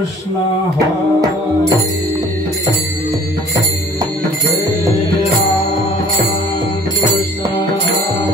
कृष्ण हरे जय राम कृष्ण हरे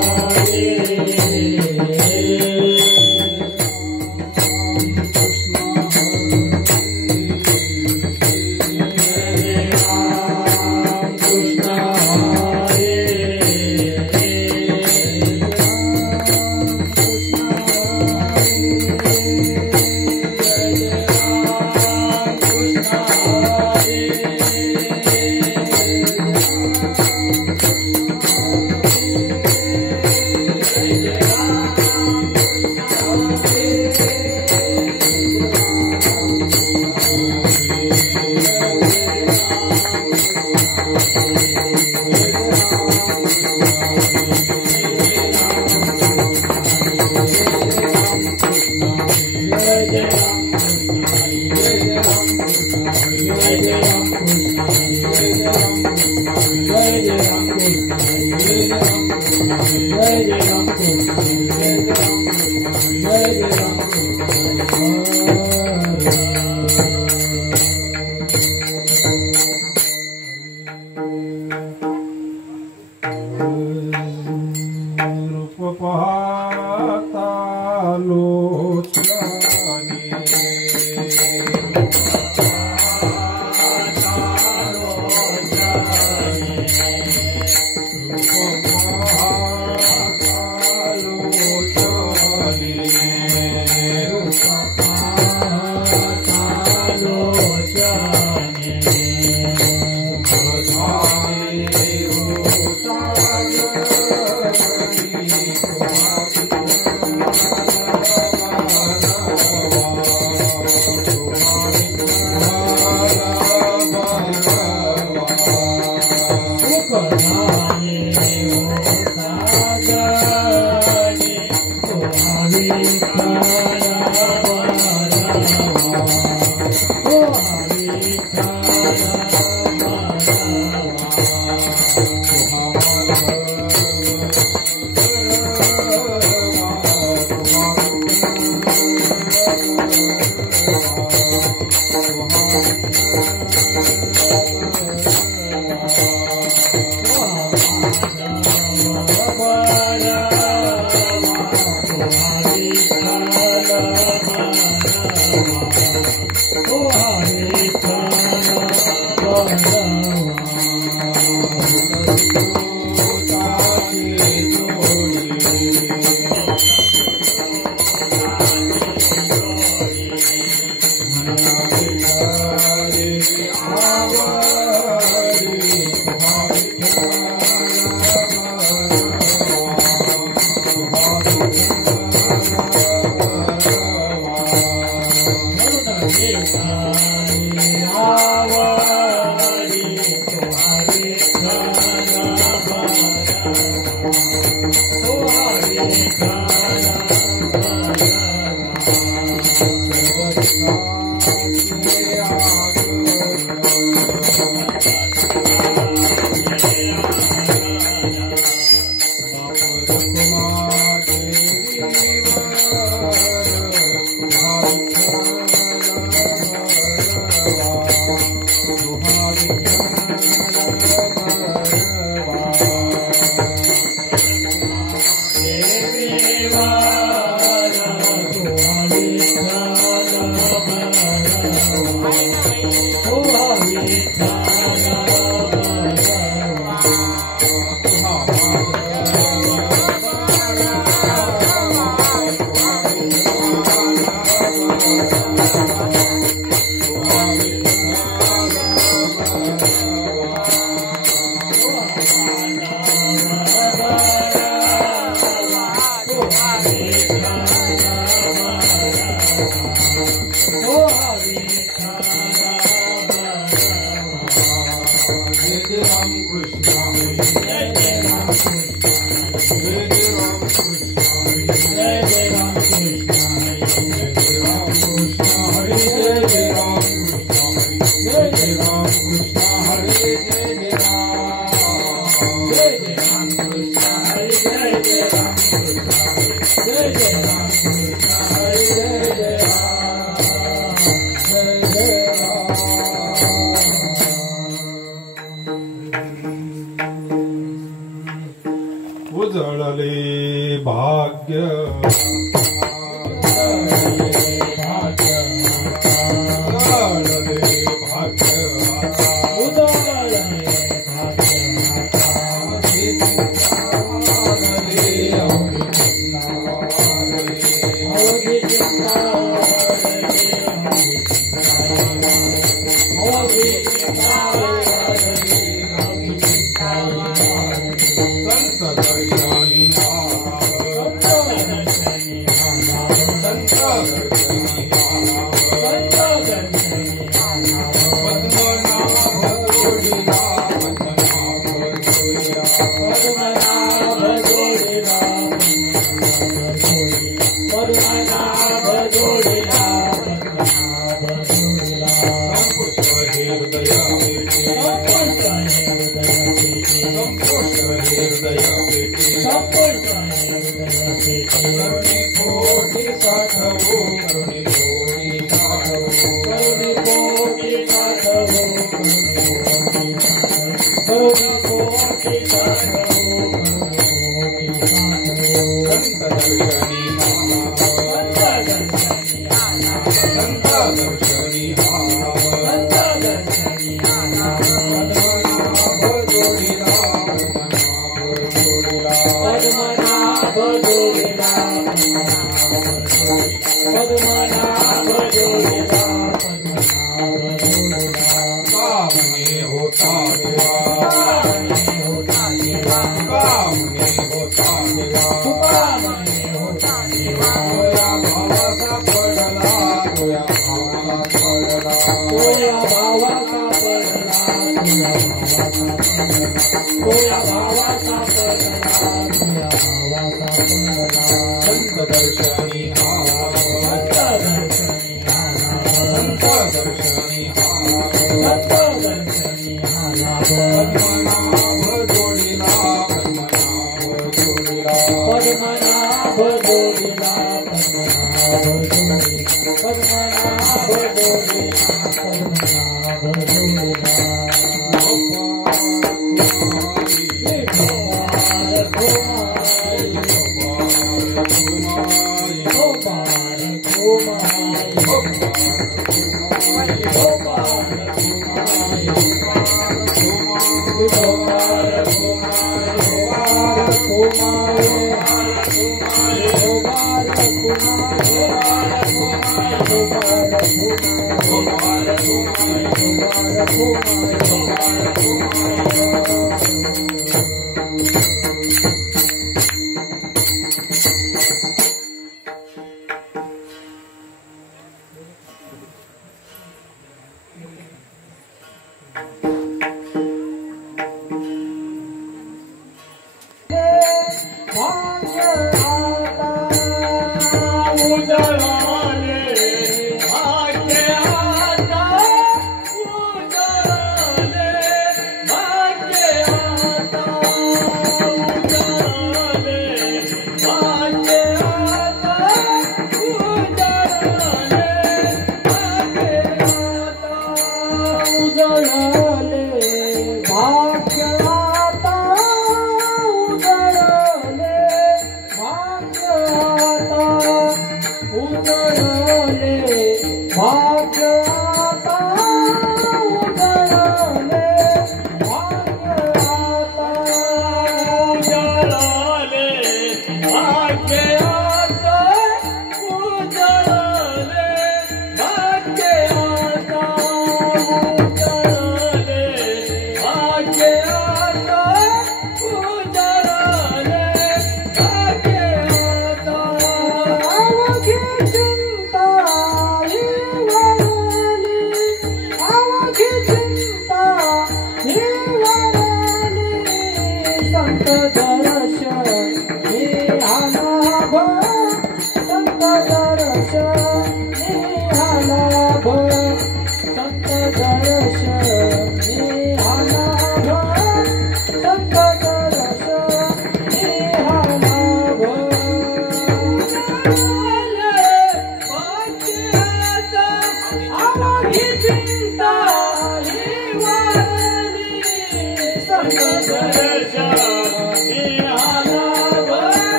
संत दर्श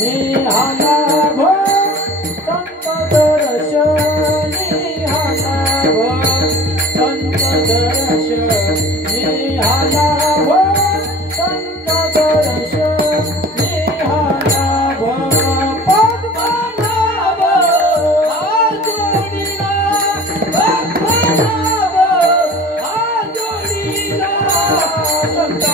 निहालाभ संत दर्शन निहालाभ संत दर्शन निहालाभ संत दर्शन निहालाभ पद्मनाभ हात जोडिला पद्मनाभ हात जोडिला संत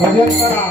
भजन करा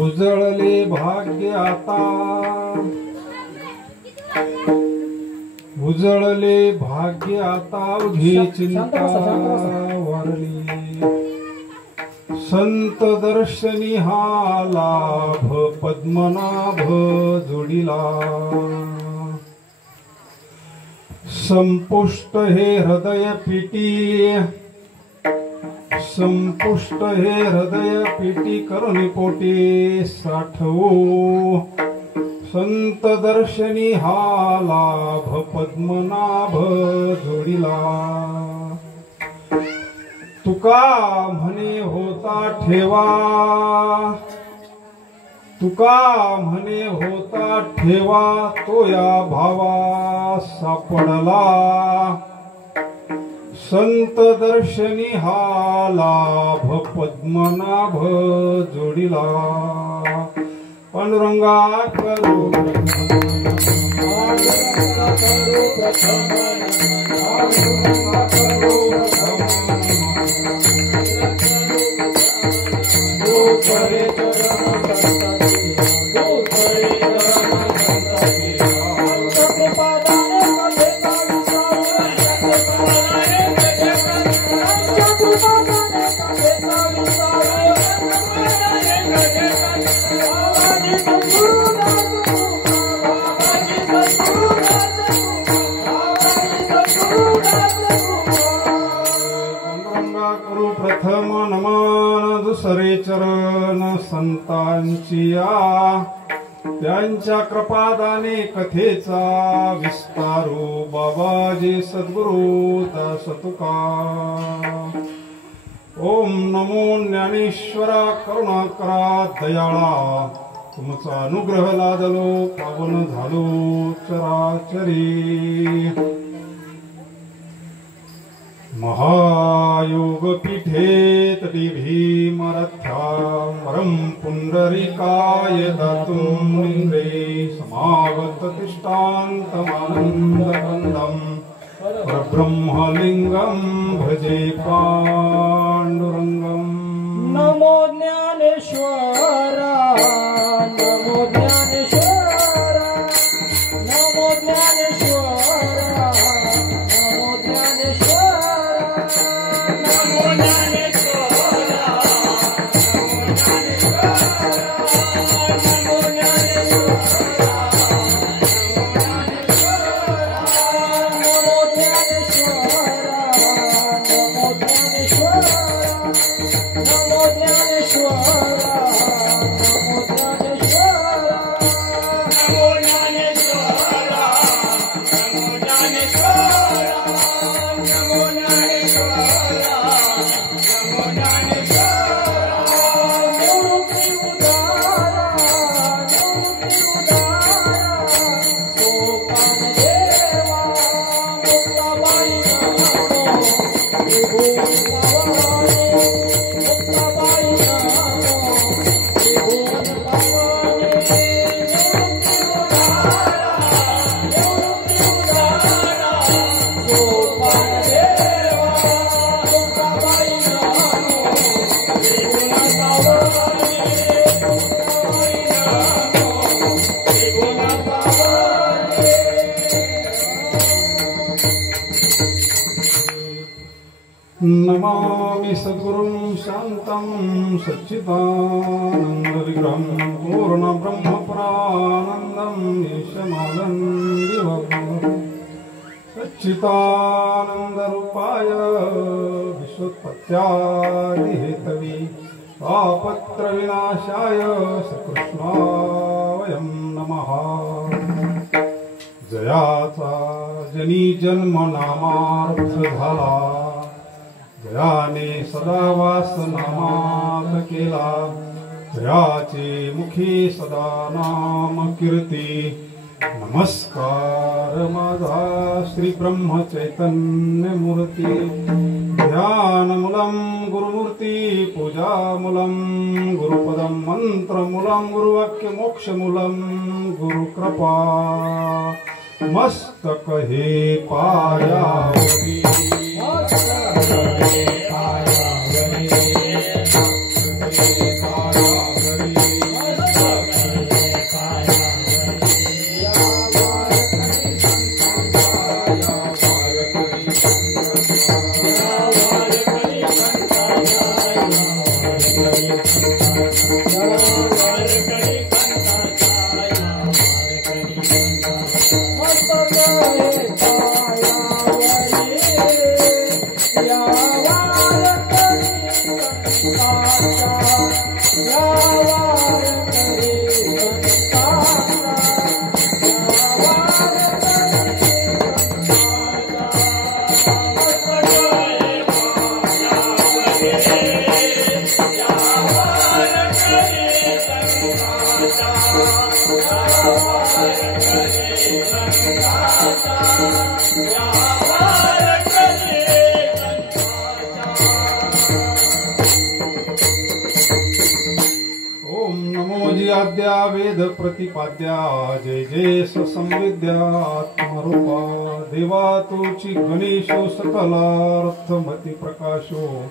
उजळले भाग्य आता उजळले भाग्य आता उघी चिंता वारली संत दर्शनी हा लाभ पद्मनाभ जोडिला संपुष्ट हे हृदय पिटी संपुष्ट हे हृदय पिटी करुणी पोटी साठवो संत दर्शनी हा लाभ पद्मनाभ जोडिला तुका म्हणे होता ठेवा तुका म्हणे होता ठेवा तो या भावा सापडला संत दर्शनी हा लाभ पद्मनाभ जोडिला पांडुरंगा करू प्रथम नमन दुसरा पसरे चरण संतांची या, त्यांच्या कृपादाने कथेचा विस्तारू बाबाजी सद्गुरु दास तुका। ओम नमो ज्ञानेश्वरा करुणाकरा दयाळा, तुमचा अनुग्रह लादलो पावन झालो चराचरी। महायोग पीठे तटी भीमरथ्यामरं पुंडरीकाय दातुं लिंगे समागत तिष्ठान्तमानन्दकन्दं परब्रह्मलिंगं भजे पाण्डुरङ्गम्। नमो ज्ञानेश्वरा, नमो ज्ञानेश्वरा, नमो ज्ञानेश्वरा, नमो ज्ञानेश्वरा, नमो ज्ञानेश्वरा, नमो ज्ञानेश्वरा, नमो ज्ञानेश्वरा, नमो ज्ञानेश्वरा, नमो ज्ञानेश्वरा, नमो ज्ञानेश्वरा, नमो ज्ञानेश्वरा, नमो ज्ञानेश्वरा, नमो ज्ञानेश्वरा, नमो ज्ञानेश्वरा, निवृत्ति उदारा, निवृत्ति उदारा, सोपान देवा मुक्ताबाई नामो विभूती भवानी, मुक्ताबाई नामो विभूती भवानी, निवृत्ति उदारा, निवृत्ति उदारा, सोपान देवा मुक्ताबाई नामो विभूती भवानी, मुक्ताबाई नामो विभूती भवानी। नमामि सद्गुरुं शान्तं सच्चिदानन्दविग्रहं पूर्णब्रह्मपुरानन्दं ईशमानन्दिवम्। सच्चिदानन्दरूपाय विश्वोत्पत्त्यादिहेतवे तापत्रविनाशाय श्रीकृष्णाय नमः। जयाचा जनी जन्म नामार्थ झाला, जयाने सदा वास नामात केला, जयाचे मुखी सदा नाम कीर्ती। नमस्कार माझा श्री ब्रह्म चैतन्य मूर्ती, ध्यानमूलं गुरुमूर्ती, पूजामूलं गुरुपदं, मंत्रमूलं गुरुवाक्य, मोक्षमूलं गुरुकृपा। मस्तक हे पायावरी, आद्या वेद प्रतिपाद्या, जय जय संविद्यात्मरूपा। देवा तुची गणेशो सकलार्थमती प्रकाशो,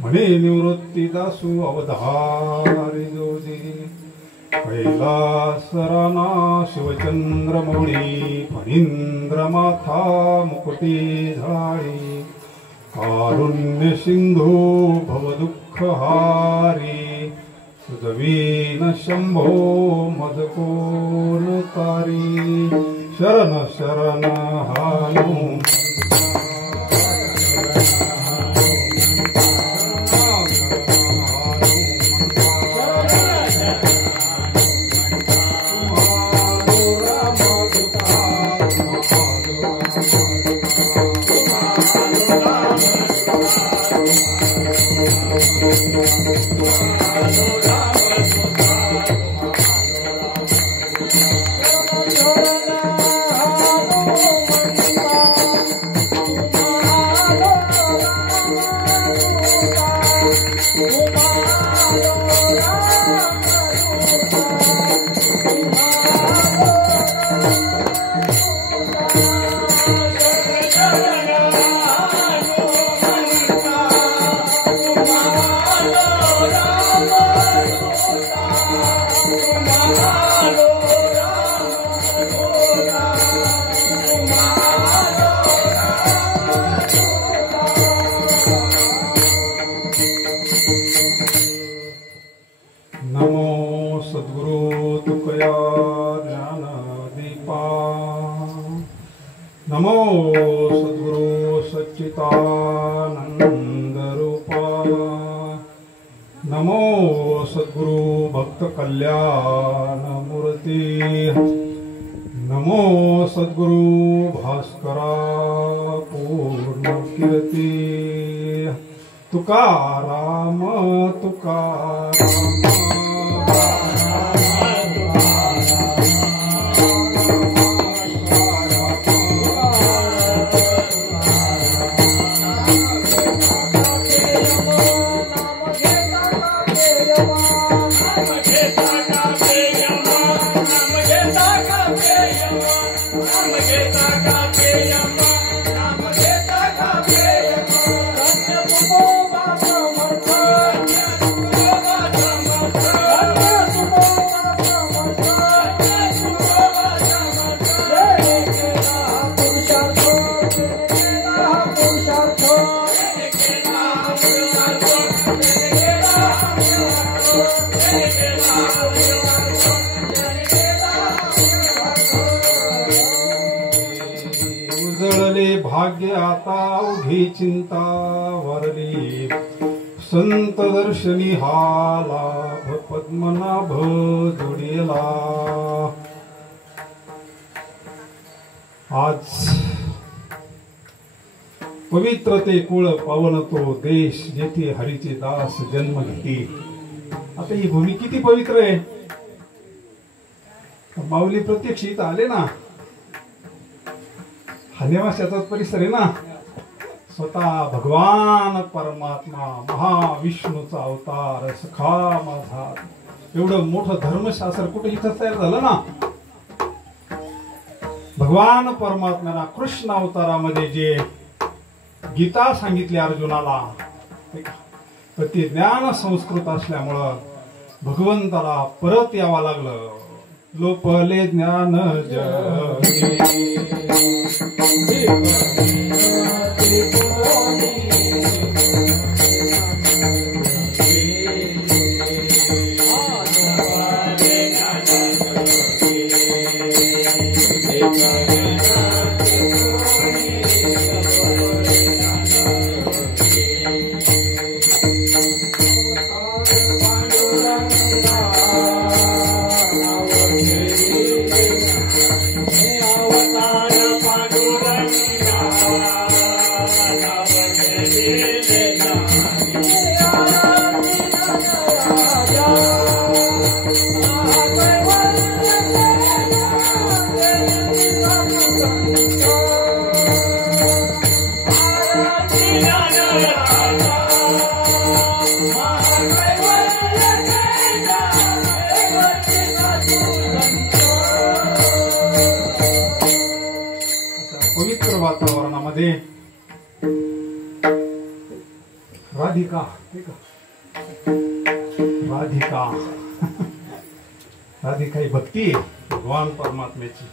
म्हणे निवृत्ती दासू अवधारी जोजी। कैलासराना शिवचंद्रमौळी, फणींद्रमाथा मुकुटी झाळी। कारुण्य सिंधू भवदुःखहारी, सुजवीन शंभो मदकोन तारी। शरण शरण हानू सद्गुरु सच्चिदानंद रूपा नमो सद्गुरु भक्त कल्याण मूर्ती नमो सद्गुरु भास्करा पूर्ण कीर्ती तुकाराम उजळले भाग्य आता उघी चिंता वरली संत दर्शनी हा लाभ पद्मनाभ जोडिला आज पवित्र ते कुळ पावन तो देश जेथे हरीचे दास जन्म घेते. आता ही भूमी किती पवित्र आहे. माऊली प्रत्यक्ष इथं आले ना. हा निवासाचाच परिसर आहे ना. स्वतः भगवान परमात्मा महाविष्णूचा अवतार सखा माझा एवढं मोठं धर्मशास्त्र कुठे इथं तयार झालं ना. भगवान परमात्म्याला कृष्ण अवतारामध्ये जे गीता सांगितली अर्जुनाला तर ते ज्ञान संस्कृत असल्यामुळं भगवंताला परत यावं लागलं. लोपले ज्ञान पवित्र वातावरणामध्ये राधिका राधिका राधिका ही भक्ती आहे भगवान परमात्म्याची.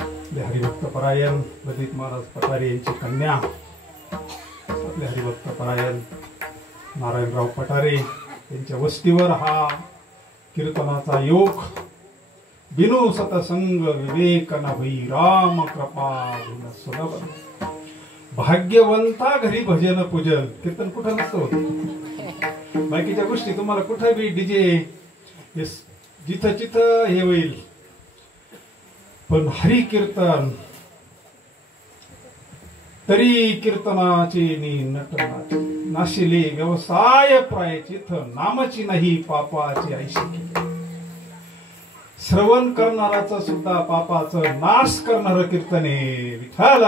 आपले हरिभक्त परायण ललित महाराज पठारे यांची कन्या आपले हरिभक्त परायण नारायणराव पठारे यांच्या वस्तीवर हा कीर्तनाचा योग. बिनु सतसंग विवेक न होई राम कृपा बिन सुलभ. भाग्यवंता घरी भजन पूजन कीर्तन कुठं नसतं. बाकीच्या गोष्टी तुम्हाला कुठं बी डीजे जिथं जिथं हे होईल पण हरी कीर्तन तरी कीर्तनाची नटनाची नाशिले व्यवसाय प्रायचित नामाची नाही पापाची ऐशी. श्रवण करणाराचं सुद्धा पापाचं नाश करणार कीर्तने विठ्ठल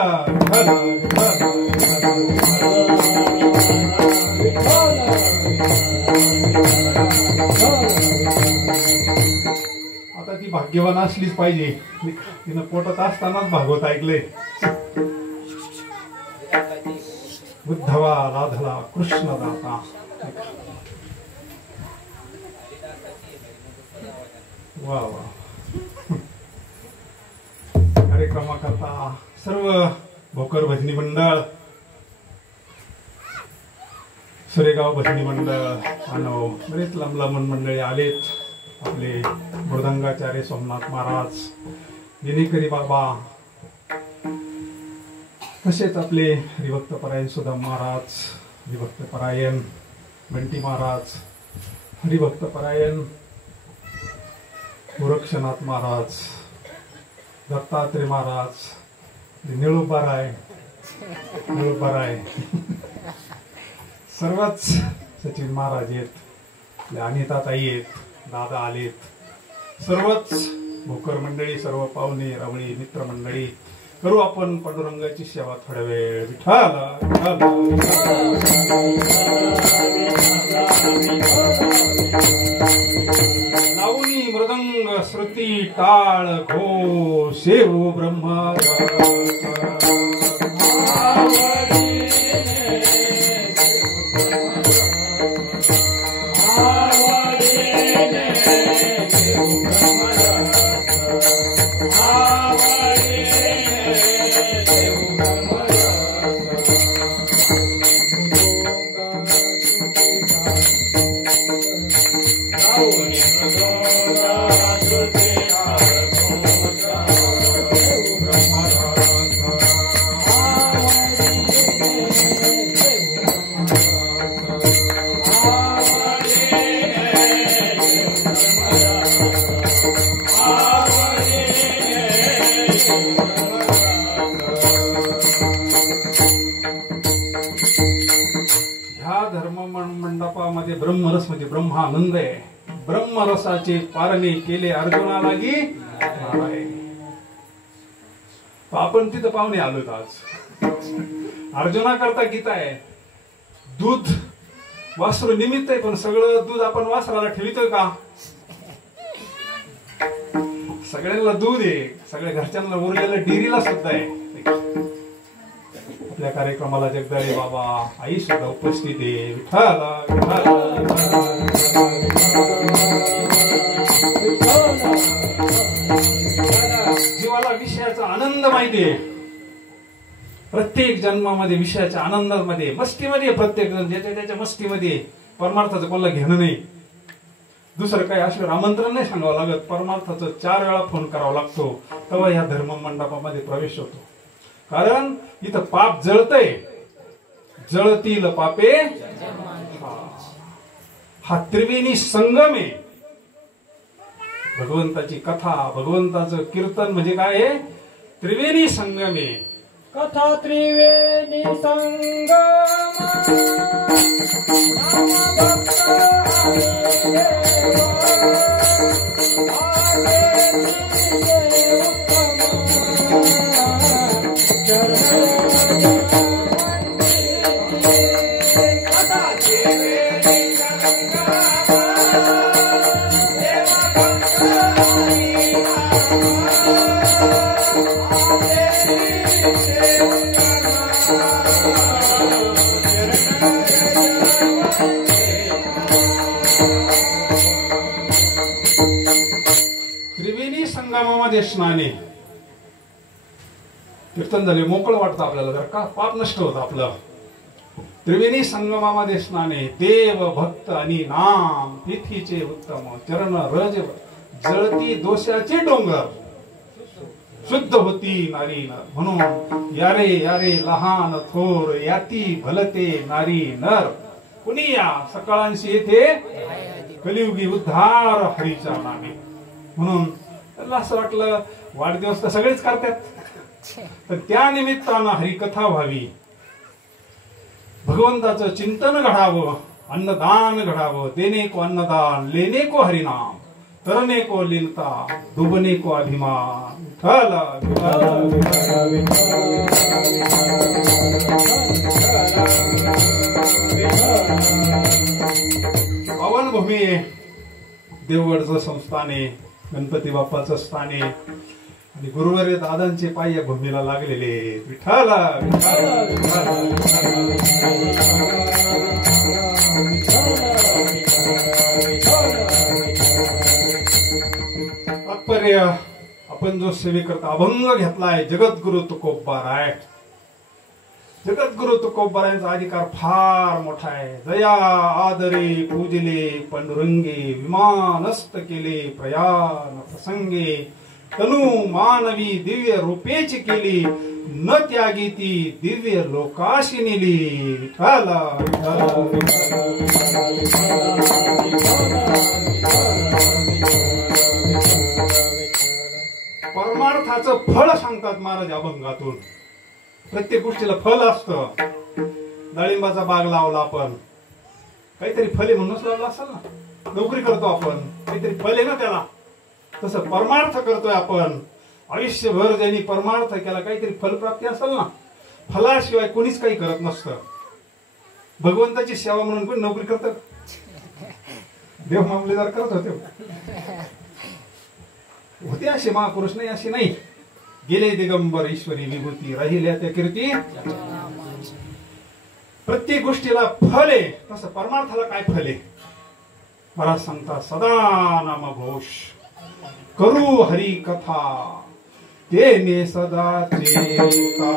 आता ती भाग्यवान असलीच पाहिजे. तिनं पोटात असतानाच भागवत ऐकले. बुद्धवा राधला कृष्ण दाता. वा वा. कार्यक्रमाकरता सर्व भोकर भजनी मंडळ सुरेगाव भजनी मंडळ मानव बरेच लांब लांबून मंडळी आलेत. आपले मृदंगाचार्य सोमनाथ महाराज, दिनेकरी बाबा, तसेच आपले हरिभक्त परायण सुदाम महाराज, हरिभक्त परायण बंटी महाराज, हरिभक्त परायण गोरक्षनाथ महाराज, दत्तात्रय महाराज, निळूबाराय सर्वच सचिन महाराज आहेत, आपल्या अनिताताई आहेत, दादा आलेत, सर्वच भोकर मंडळी, सर्व पाहुणे रावळी मित्रमंडळी. करू आपण पांडुरंगाची सेवा थोड्या वेळ. विठ्ठल लावणी मृदंग श्रुती टाळ घो शेव ब्रह्म मंडपामध्ये ब्रह्मरस म्हणजे ब्रह्मानंद आहे. ब्रह्मरसाचे पारणे केले अर्जुना लागी नारायण. आपण तिथं पाहुणे आलोत आज. अर्जुना करता गीता आहे. दूध वासरू निमित्त आहे, पण सगळं दूध आपण वासराला ठेवितोय का? सगळ्यांना दूध आहे, सगळ्या घरच्यांना उरलेलं डेअरीला सुद्धा आहे. आपल्या कार्यक्रमाला जगदाळे बाबा आई सुद्धा उपस्थित आहे. जीवाला विषयाचा आनंद माहितीये. प्रत्येक जन्मामध्ये विषयाच्या आनंदामध्ये मस्तीमध्ये प्रत्येक जण ज्याच्या त्याच्या मस्तीमध्ये. परमार्थाचं कोणाला घेणं नाही. दुसरं काही अशा आमंत्रण नाही सांगावं लागत. परमार्थाचं 4 वेळा फोन करावा लागतो, तेव्हा या धर्म मंडपामध्ये प्रवेश होतो. कारण इथं पाप जळतय. जळतील पापे. हा त्रिवेणी संगम आहे. भगवंताची कथा, भगवंताचं कीर्तन म्हणजे काय आहे? त्रिवेणी संगम आहे. कथा त्रिवेणी संगम त्रिवेणी संगमामध्ये स्नाने. कीर्तन झाले मोकळं वाटतं आपल्याला, जर का पाप नष्ट होतं आपलं. त्रिवेणी संगमामध्ये स्नाने. देव भक्त आणि नाम तिथीचे उत्तम. चरण रज जळती दोषाचे डोंगर. शुद्ध होती नारी नर. म्हणून यारे यारे लहान थोर याती भलते नारी नर. कुणी या सकाळांशी येथे कलियुगी उद्धार हरीच्या नामे. म्हणून त्याला असं वाटलं वाढदिवस तर सगळेच करतात, तर त्या निमित्तानं हरिकथा व्हावी, भगवंताचं चिंतन घडावं, अन्नदान घडावं. देणे को अन्नदान, लेने को हरिनाम, तरणे को लीनता, डुबने को अभिमान. पावन भूमी आहे. देवगडचं संस्थान आहे, गणपती बाप्पाचं स्थान आहे, आणि गुरुवर्य दादांचे पाय या भूमीला लागलेले. विठ्ठल तात्पर्य, आपण जो सेवेकरता अभंग घेतलाय जगद्गुरु तुकोबाराय. जगद्गुरु तुकोबारायांचा अधिकार फार मोठा आहे. जया आदरे पूजले पांडुरंगे, विमानस्त केले प्रयाण प्रसंगे, तनु मानवी दिव्य रूपेची केली, न त्यागी ती दिव्य लोकाशी नेली. विठ्ठल परमार्थाचं फळ सांगतात महाराज अभंगातून. प्रत्येक गोष्टीला फल असतं. डाळिंबाचा बाग लावला आपण, काहीतरी फले म्हणूनच लावला असेल ना. नोकरी करतो आपण, काहीतरी फल आहे ना त्याला. तसं परमार्थ करतोय आपण. आयुष्यभर ज्यांनी परमार्थ केला काहीतरी फलप्राप्ती असेल ना. फलाशिवाय कोणीच काही करत नसतं. भगवंताची सेवा म्हणून कोणी नोकरी करत? देव मामलेदार करत होते असे महापुरुष, नाही असे नाही. गेले दिगंबर ईश्वरी विभूती, राहिल्या त्या कीर्ती. प्रत्येक गोष्टीला फल आहे. तसं परमार्थाला काय फल आहे? महाराज सांगता सदा नाम घोष करू हरी कथा, तेने सदा चेता.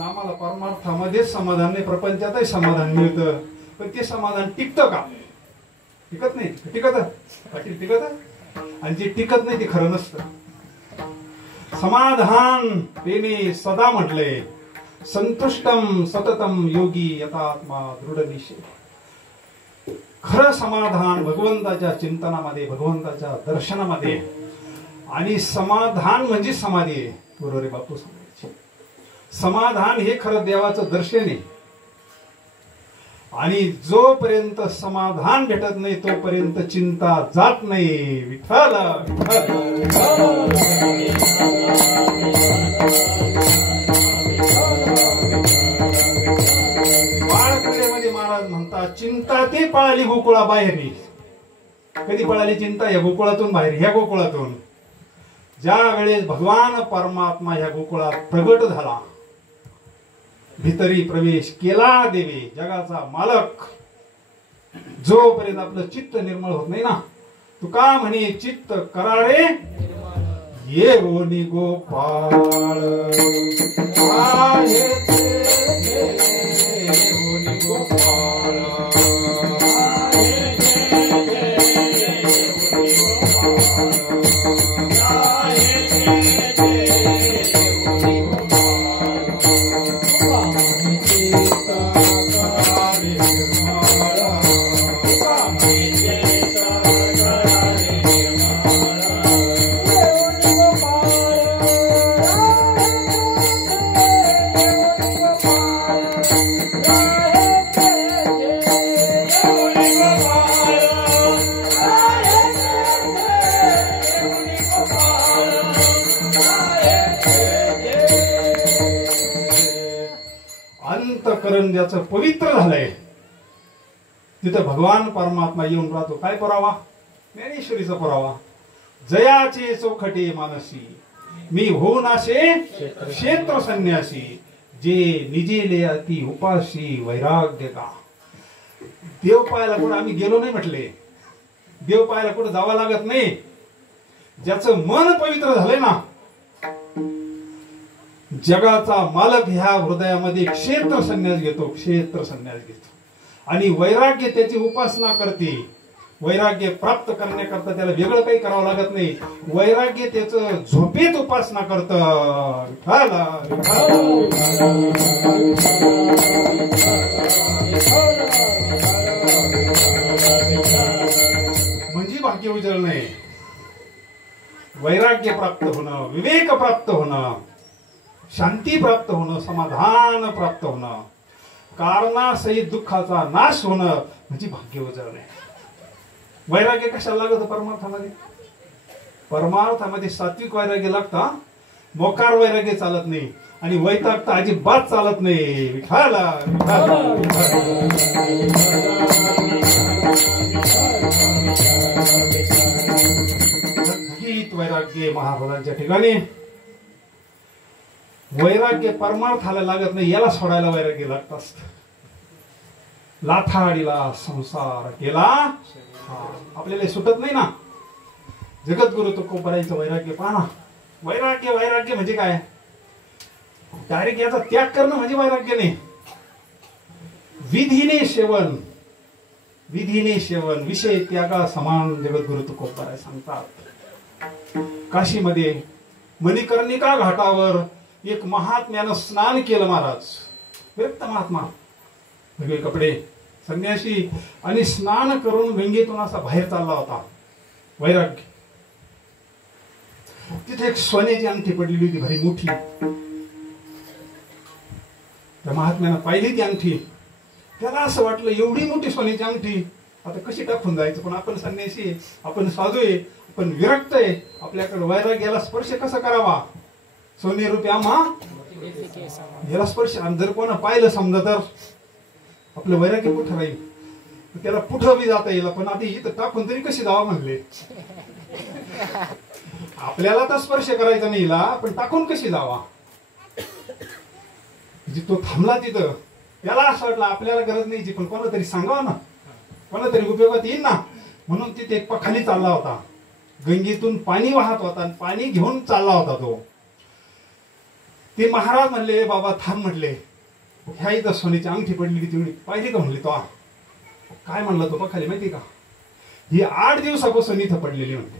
आम्हाला परमार्थामध्येच समाधान नाही, प्रपंचातही समाधान मिळतं. पण ते समाधान टिकतं का? टिकत नाही. टिकत आणि जे टिकत नाही ते खरं नसतं. समाधान तेने सदा म्हटलंय. संतुष्टम सततम योगी यथात्मा दृढ निश्चय. खरं समाधान भगवंताच्या चिंतनामध्ये, भगवंताच्या दर्शनामध्ये. आणि समाधान म्हणजे समाधी आहे. बरोबर आहे बापू सांगायचे. समाधान हे खरं देवाचं दर्शन आहे. आणि जोपर्यंत समाधान भेटत नाही तोपर्यंत चिंता जात नाही. विठ्ठल बाळकृपेमध्ये महाराज म्हणतात चिंता ती पळाली गोकुळा बाहेर. कधी पळाली चिंता? या गोकुळातून बाहेर. ह्या गोकुळातून ज्या वेळेस भगवान परमात्मा ह्या गोकुळात प्रगट झाला, भितरी प्रवेश केला देवी, जगाचा मालक, जोपर्यंत आपलं चित्त निर्मळ होत नाही ना. तू का म्हणे चित्त कराळे ये ओनी गोपाळ. अंतःकरण ज्याचं पवित्र झालंय तिथं भगवान परमात्मा येऊन राहतो. काय पुरावा? ज्ञानेश्वरीचा पुरावा. जयाचे चौखटे मानसी मी होऊन असे क्षेत्र संन्यासी, जे निजेले अति उपाशी वैराग्य का. देव पाहायला कुठं आम्ही गेलो नाही म्हटले. देव पाहायला कुठं जावं लागत नाही. ज्याचं मन पवित्र झालंय ना, जगाचा मालक ह्या हृदयामध्ये क्षेत्र संन्यास घेतो. क्षेत्र संन्यास घेतो आणि वैराग्य त्याची उपासना करते. वैराग्य प्राप्त करण्याकरता त्याला वेगळं काही करावं लागत नाही. वैराग्य त्याचं झोपेत उपासना करत. म्हणजे भाग्य उजळणं नाही. वैराग्य प्राप्त होणं, विवेक प्राप्त होणं, शांती प्राप्त होणं, समाधान प्राप्त होणं, कारणासहित दुःखाचा नाश होणं म्हणजे भाग्य उजळणे. वैराग्य कशाला लागत परमार्थामध्ये? परमार्थामध्ये सात्विक वैराग्य लागता, मोकार वैराग्य चालत नाही, आणि वैतागता अजिबात चालत नाही. विठाला गीत वैराग्य महाराजांच्या ठिकाणी वैराग्य परमार्थाला लागत नाही, याला सोडायला वैराग्य लागत असत. लाथाडीला संसार केला आपल्याला सुटत नाही ना. जगद्गुरु तुकोबरायचं वैराग्य पहा ना. वैराग्य वैराग्य म्हणजे काय? डायरेक्ट याचा त्याग करणं म्हणजे वैराग्य नाही. विधीने सेवन, विधीने सेवन विषय त्यागा समान जगद्गुरु तुकोबराय सांगतात. काशीमध्ये मणिकर्णिका घाटावर एक महात्म्यानं स्नान केलं महाराज. व्यक्त महात्मा, वेगळे कपडे, संन्यासी, आणि स्नान करून गंगेतून असा बाहेर चालला होता. वैराग्य. तिथे एक सोन्याची अंगठी पडलेली होती, भारी मोठी. त्या महात्म्यानं पाहिली ती अंगठी. त्याला असं वाटलं एवढी मोठी सोन्याची अंगठी आता कशी टाकून जायचं. पण आपण संन्यासी, आपण साधू आहे, आपण विरक्त आहे, आपल्याकडे वैराग्याला स्पर्श कसा करावा. सोने रूपी आम्हा याला स्पर्श. जर कोणा पाहिलं समजा तर आपलं वैराग्य कुठं राहील. त्याला पुढं बी जाता येईल, पण आधी इथं टाकून तरी कशी जावा म्हणले. आपल्याला तर स्पर्श करायचा नाही, पण टाकून कशी जावा. तो थांबला तिथं. त्याला असं वाटलं आपल्याला गरज नाही, पण कोणाला तरी सांगावं ना, कोणाला तरी उपयोगात येईल ना. म्हणून तिथे एक खाली चालला होता. गंगेतून पाणी वाहत होता आणि पाणी घेऊन चालला होता तो. ते महाराज म्हणले बाबा थांब म्हणले, ह्या इथं सोन्याची अंगठी पडलेली तेवढी पाहिजे का म्हणले. तो काय म्हणला तो खाली माहिती का? ही 8 दिवसापासून इथं पडलेली म्हणते.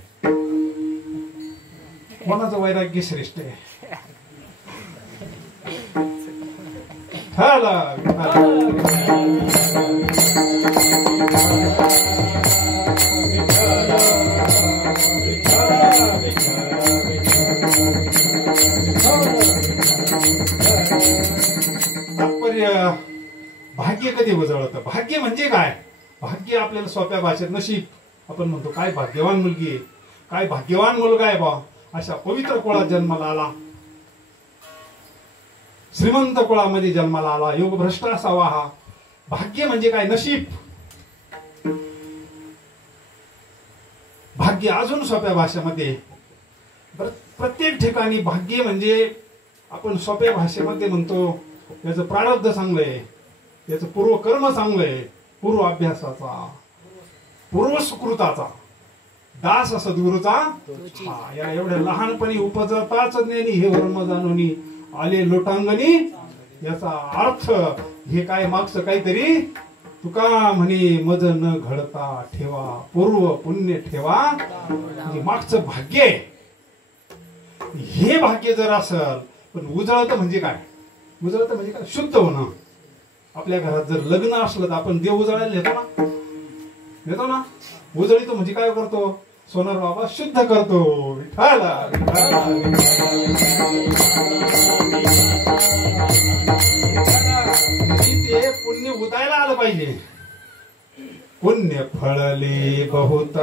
कोणाचं वैराग्य श्रेष्ठ आहे. भाग्य कधी उजळतं. भाग्य म्हणजे काय? भाग्य आपल्याला सोप्या भाषेत नशीब. आपण म्हणतो काय भाग्यवान मुलगी आहे, काय भाग्यवान मुलगा आहे बा, अशा पवित्र कुळात जन्माला आला, श्रीमंत कुळामध्ये जन्माला आला, योग भ्रष्ट असावा. हा भाग्य म्हणजे काय? नशीब. भाग्य अजून सोप्या भाषेमध्ये प्रत्येक ठिकाणी भाग्य म्हणजे आपण सोप्या भाषेमध्ये म्हणतो याचं प्रारब्ध चांगलंय, याचं पूर्वकर्म चांगलंय, पूर्व अभ्यासाचा, पूर्व सुकृताचा, दास सद्गुरूचा. याला एवढ्या लहानपणी उपजताच ज्ञानी हे वर्म जाणून आले लोटांगणी. याचा अर्थ हे काय मागचं काहीतरी तुका म्हणे मज न घडता ठेवा, पूर्व पुण्य ठेवा. म्हणजे मागचं भाग्य आहे. हे भाग्य जर असेल, पण उजळतं म्हणजे काय? उजळतं म्हणजे काय? शुद्ध होणं. आपल्या घरात जर लग्न असलं तर आपण देव उजळायला नेतो ना. उजळीतो म्हणजे काय करतो? सोनार बाबा शुद्ध करतो. ते पुण्य उदायला आलं पाहिजे. पुण्य फळले बहुत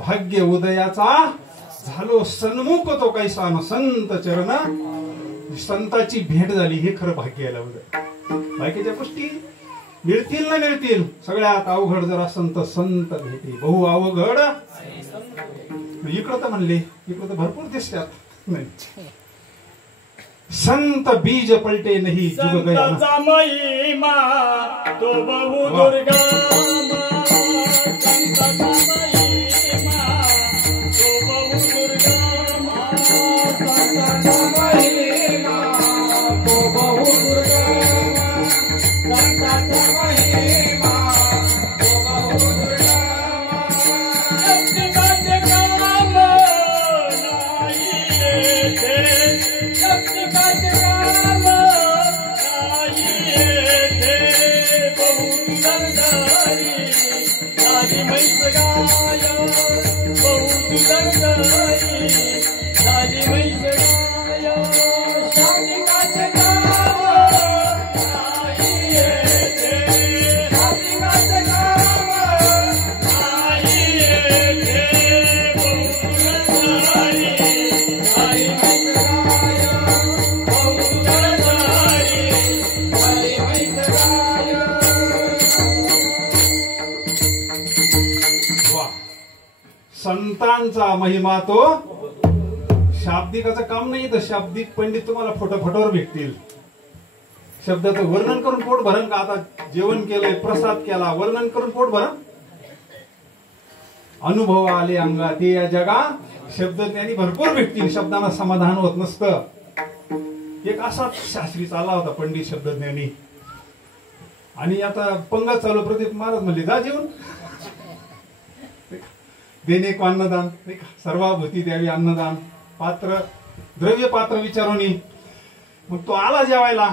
भाग्य उदयाचा झालो सन्मुख तो कैसा न संत चरण. संताची भेट झाली हे खरं भाग्य यायला उदय. बाकीच्या गोष्टी मिळतील ना मिळतील, सगळ्यात अवघड जर संत संत भेटी बहु अवघड. इकडं तर म्हणले, इकडं तर भरपूर दिसतात. संत बीज पलटे नहीं जुग गया ना। संताचा महिमा तो बहु दुर्गम संताचा महिमा तो बहु दुर्गम संताचा महिमा तो बहु दुर्गम संताचा महिमा तो बहु दुर्गम सत्य काम नाही येथे सत्य काम नाही येथे बहु दुर्गंधारी साधी म्हैस गाय बहु दुर्गंधारी साधी म्हैस गाय शालिकाचे काम नाही येथे शालिकाचे काम नाही येथे बहु दुर्गंधारी साधी म्हैस गाय बहु दुर्गंधारी साधी म्हैस गाय वा. संतांचा महिमा तो शाब्दिकाचं काम नाही, तर शाब्दिक पंडित तुम्हाला फोटोवर भेटतील. शब्दाचं वर्णन करून पोट भरण का? आता जेवण केलंय, प्रसाद केला, वर्णन करून पोट भरण. अनुभव आले अंगा ते या जगा शब्द त्यांनी भरपूर भेटतील. शब्दांना समाधान होत नसतं. एक असाच शास्त्री चालला होता पंडित शब्दज्ञानी, आणि आता पंगत चालू. प्रदीप महाराज म्हणले जा जेवण. देणे को अन्नदान, सर्वाभूती द्यावी अन्नदान. पात्र द्रव्य पात्र विचारोनी. मग तो आला जेवायला,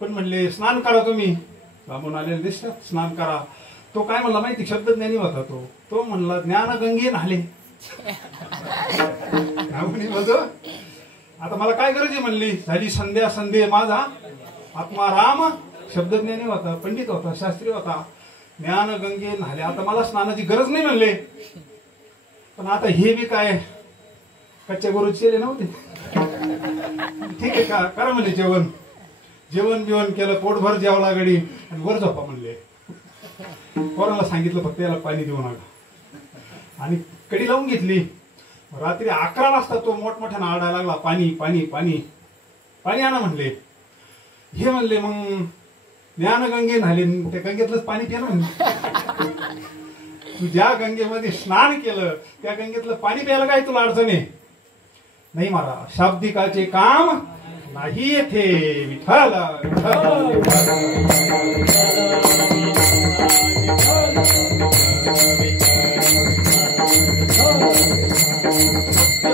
पण म्हणले स्नान करा तुम्ही. लांबून आलेले दिसतात, स्नान करा. तो काय म्हणला माहिती? शब्दज्ञानी होता तो. तो म्हणला ज्ञान गंगे न्हाले. आता मला काय गरज आहे म्हणली. झाली संध्या संधे माझा आत्मा राम. शब्दज्ञानी होता, पंडित होता, शास्त्री होता. ज्ञान गंगे न्हाले. आता मला स्नानाची गरज नाही म्हणले. पण आता हे बी काय कच्च्या गुरु केले नव्हते. ठीक आहे का, करा म्हणले जेवण. जेवण बिवण केलं, पोटभर जेवला गडी, आणि वर झोपा म्हणले. पोराला सांगितलं फक्त याला पाणी देऊ नका, आणि कडी लावून घेतली. रात्री 11 वाजता तो मोठमोठ्यानं आरडायला लागला, पाणी पाणी पाणी पाणी आणा म्हणले. हे म्हणले मग ज्ञान गंगे न्हाले, त्या गंगेतलंच पाणी पिणं. तू ज्या गंगेमध्ये स्नान केलं त्या गंगेतलं पाणी प्यायला काय तुला अडचण आहे? नाही महाराज, शाब्दिकाचे काम नाही येथे. विठ्ठल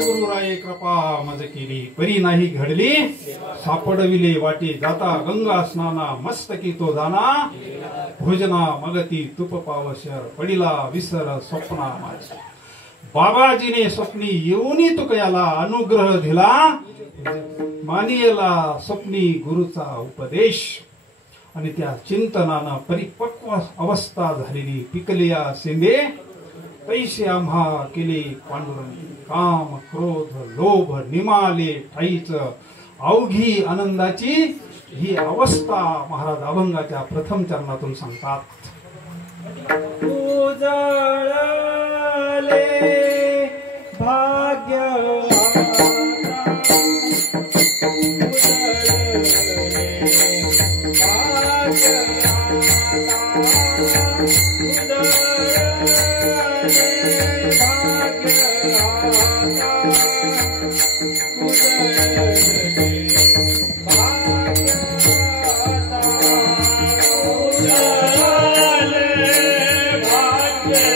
गुरुराये कृपा मज केली, परी नाही घडली. सापडविले वाटे जाता गंगा स्नाना, मस्तकी तो जाना. भोजना मगती तुप पावशर, पडिला विसर स्वप्ना माझी. बाबाजीने स्वप्नी येऊनी तुकयाला, अनुग्रह दिला मानियला स्वप्नी गुरुचा उपदेश. आणि त्या चिंतनानं परिपक्व अवस्था झालेली पिकलिया शिंदे. पैसे आम्हा केले पांडुरंगी, काम क्रोध लोभ निमाले ठाईच. अवघी आनंदाची ही अवस्था महाराज अभंगाच्या प्रथम चरणातून सांगतात. उजळले भाग्य Yeah.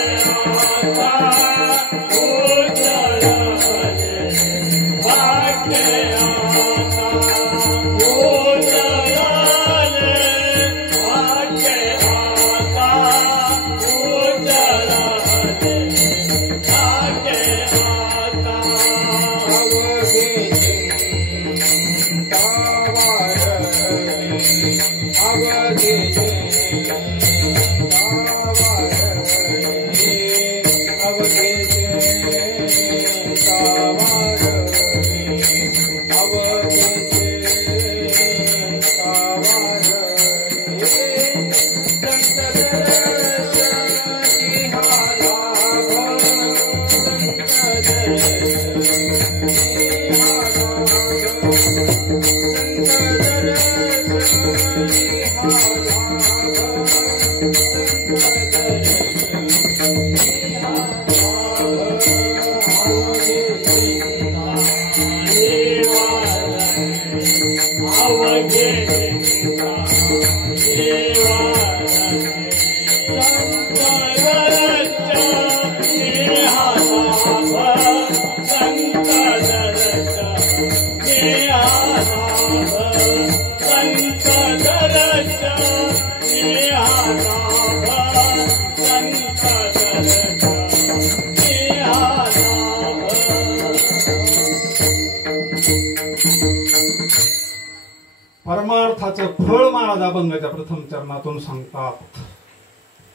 परमार्थाचं फळ महाराज अभंगाच्या प्रथम चरणातून सांगतात.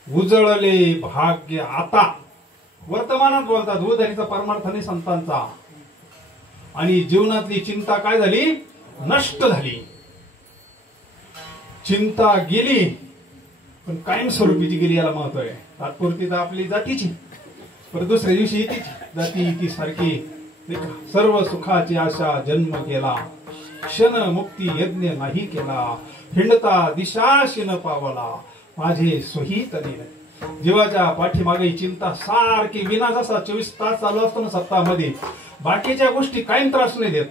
उजळले भाग्य आता, वर्तमानात बोलतात. उदारीचा परमार्थाने संतांचा. आणि जीवनातली चिंता काय झाली? नष्ट झाली. चिंता गेली, पण कायमस्वरूपीची गेली याला महत्व आहे. तात्पुरती तर आपली जातीची, पण दुसऱ्या दिवशी येते जाती ती सारखी. सर्व सुखाची आशा जन्म केला, क्षण मुक्ती यज्ञ नाही केला. हिंडता दिशाशी न पावला, माझे स्वहित नाही. जीवाच्या पाठीमागे चिंता सारखी विना. जसा 24 तास चालू असतो ना सप्ताहामध्ये, बाकीच्या गोष्टी कायम त्रास नाही देत.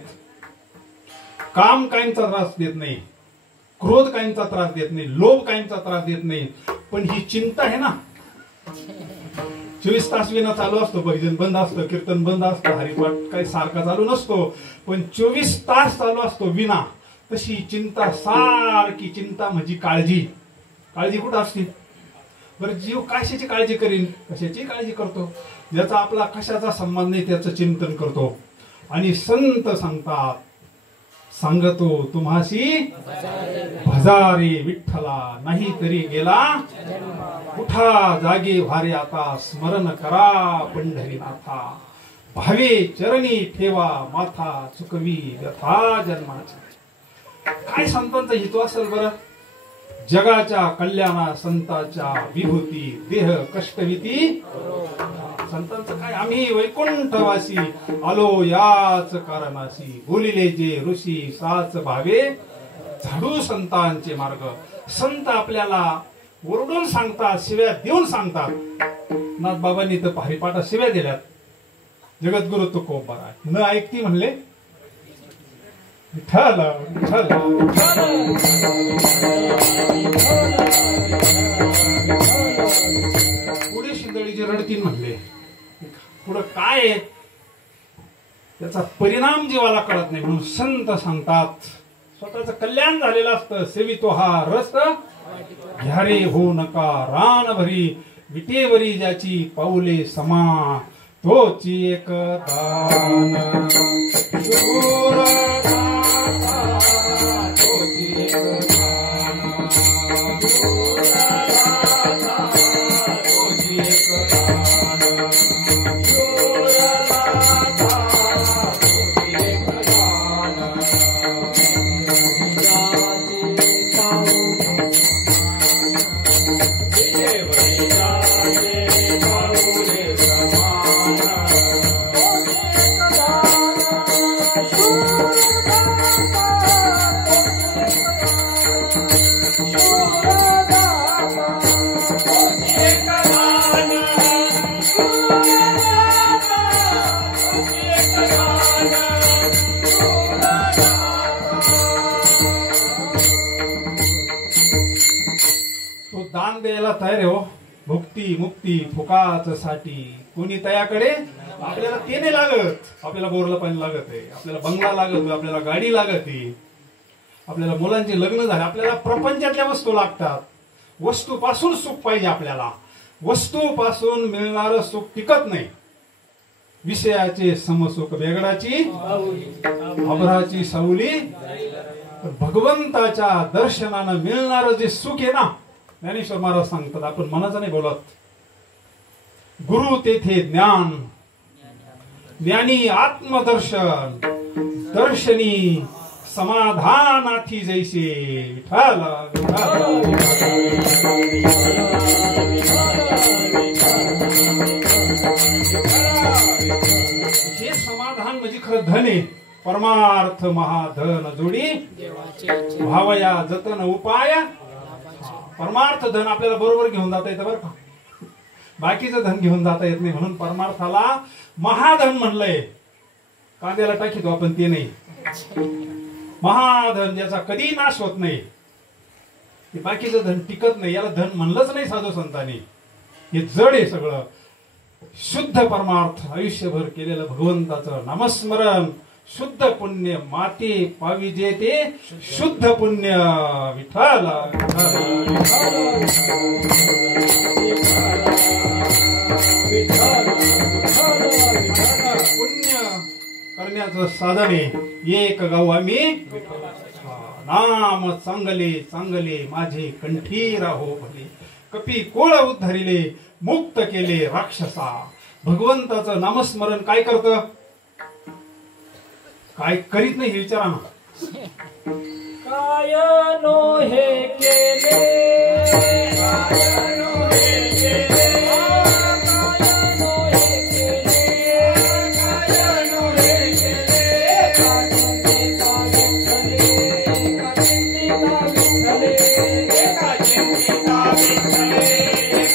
काम कायमचा त्रास देत नाही, क्रोध कायमचा त्रास देत नाही, लोभ कायमचा त्रास देत नाही. पण ही चिंता आहे ना, 24 तास विना चालू असतो. भजन बंद असतं, कीर्तन बंद असतं, हरिपाठ काही सारखा चालू नसतो, पण 24 तास चालू असतो विना. तशी चिंता सारखी. चिंता म्हणजे काळजी. काळजी कुठं असते बरं? जीव कशाची काळजी करीन? कशाची काळजी करतो? ज्याचा आपला कशाचा संबंध नाही त्याचं चिंतन करतो. आणि संत सांगतात, सांगतो तुम्हासी भजारे विठ्ठला, नाही तरी गेला उठा जागे भारे आता. स्मरण करा पंढरीनाथा, भावे चरणी ठेवा माथा. चुकवी व्यथा जन्माचा. काय संतांचा हेतू असेल बरं? जगाच्या कल्याणा संतांच्या विभूती, देह कष्टविती संतांचं काय? आम्ही वैकुंठवासी आलो याच कारणासी. बोलिले जे ऋषी साच भावे, झाडू संतांचे मार्ग. संत आपल्याला ओरडून सांगतात, शिव्या देऊन सांगतात. नाथबाबांनी तर हरिपाठात शिव्या दिल्यात. जगद्गुरु तुकोबारा न ऐकती म्हणले विठ्ठल विठ्ठल. पुढे शिंदळीचे रडतीन म्हणले. पुढं काय आहे त्याचा परिणाम जीवाला कळत नाही. म्हणून संत सांगतात, स्वतःचं कल्याण झालेलं असतं. सेवितो हा रस घ्यारे हो नका रान भरी. विटेवरी ज्याची पाऊले समा, तोची एक दान. तोची एक दान. तोची एक दान द्यायला तयार आहे हो. भुक्ती मुक्ती फुकाच साठी कोणी तयाकडे. आपल्याला ते नाही लागत. आपल्याला बोरला पाणी लागत आहे, आपल्याला बंगला लागत, आपल्याला गाडी लागत आहे, आपल्याला मुलांचे लग्न झाले. आपल्याला प्रपंचातल्या वस्तू लागतात. वस्तूपासून सुख पाहिजे आपल्याला. वस्तूपासून मिळणारं सुख टिकत नाही. विषयाचे समसुख वेगळाची, अभराची सावली. भगवंताच्या दर्शनानं मिळणारं जे सुख आहे ना, ज्ञानेश्वर महाराज सांगतात, आपण मनाचं नाही बोलत. गुरु तेथे ज्ञान, ज्ञानी आत्मदर्शन, दर्शनी समाधानाथी जैसे. विठ्ठल हे समाधान म्हणजे खरं धन आहे. परमार्थ महाधन जोडी भावया जतन उपाय. परमार्थ धन आपल्याला बरोबर घेऊन जाता येतं बरं का. बाकीचं धन घेऊन जाता येत नाही. म्हणून परमार्थाला महाधन म्हणलंय. कांद्याला टाकीतो आपण ते नाही. महाधन ज्याचा कधी नाश होत नाही. बाकीचं धन टिकत नाही. याला धन म्हणलंच नाही साधू संतांनी. हे जड आहे सगळं. शुद्ध परमार्थ आयुष्यभर केलेलं भगवंताचं नामस्मरण. शुद्ध पुण्य माते पाविजे ते शुद्ध पुण्य. विठ्ठल. पावण्याचं साधने एक गाऊ आम्ही नाम चांगले चांगले माझे कंठी राहो भले कपी कोळ उद्धरिले मुक्त केले राक्षसा. भगवंताचं नामस्मरण काय करतं काय करीत नाही हे विचारा ना. काय नो हे केले काय नो हे केले काय नो हे केले काय नो हे केले काचिंतिता विठ्ठले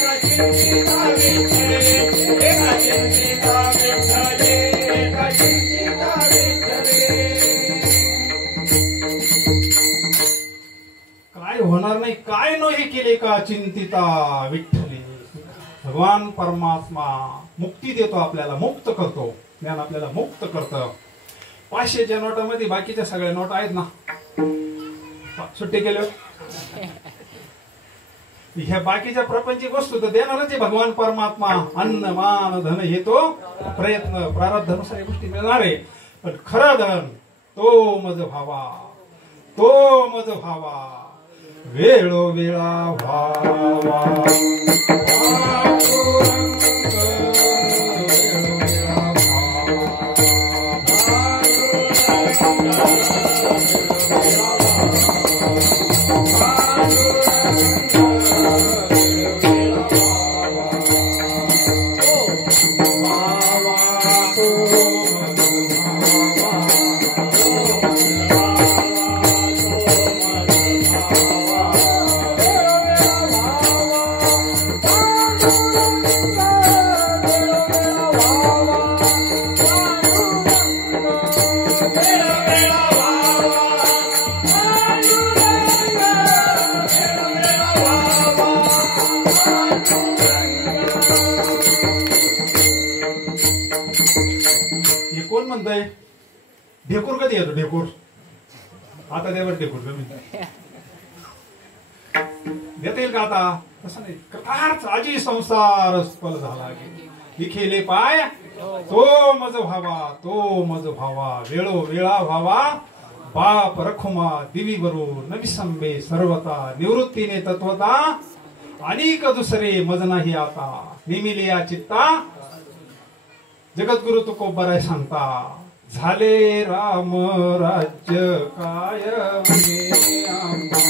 काचिंतिता विठ्ठले काचिंतिता विठ्ठले काचिंतिता विठ्ठले. काय होणार नाही काय नो हे केले का चिंतिता विठ्ठले. भगवान परमात्मा मुक्ती देतो आपल्याला मुक्त करतो. ज्ञान आपल्याला मुक्त करतं. 500च्या नोटामध्ये बाकीच्या सगळ्या नोट आहेत ना सुट्टी केले. ह्या बाकीच्या प्रपंचिक वस्तू तर देणारच आहे भगवान परमात्मा. अन्न मान धन हे तो प्रयत्न प्रारब्धानुसार या गोष्टी मिळणार आहे. पण खरं धन तो मज व्हावा तो मज व्हावा वेळोवेळा व्हावा. हे कोण म्हणतंय ढेकूर कधी येतो ढेकूर आता त्यावर ढेकूर कमी देता येईल का आता तसं नाही. कथार्थ आजी संसार स्फल झाला लिखेले पाय तो मज व्हावा तो मज व्हावा वेळो वेळा व्हावा. बाप रखुमा दिवी बरो नविसंबे सर्वता निवृत्तीने तत्वता अनेक दुसरे मज नाही आता निमिले या चित्ता जगद्गुरु तुकोबराय सांगता. झाले राम राज्य काय म्हणे आम्हा.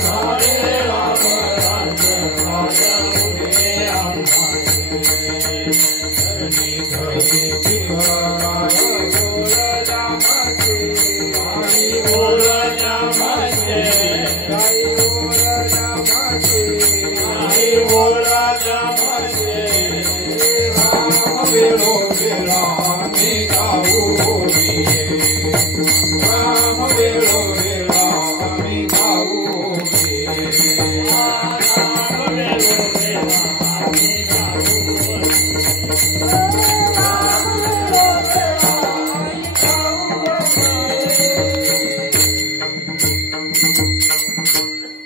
झाले राम राज्य काय म्हणे आम्हा. धरणी धरणी चिकाराय बोल जामाचे आई बोल जामाचे आई बोल जामाचे आई बोल जामाचे. वेळो वेळा आम्ही गाऊ राम वेळो वेळा आम्ही गाऊ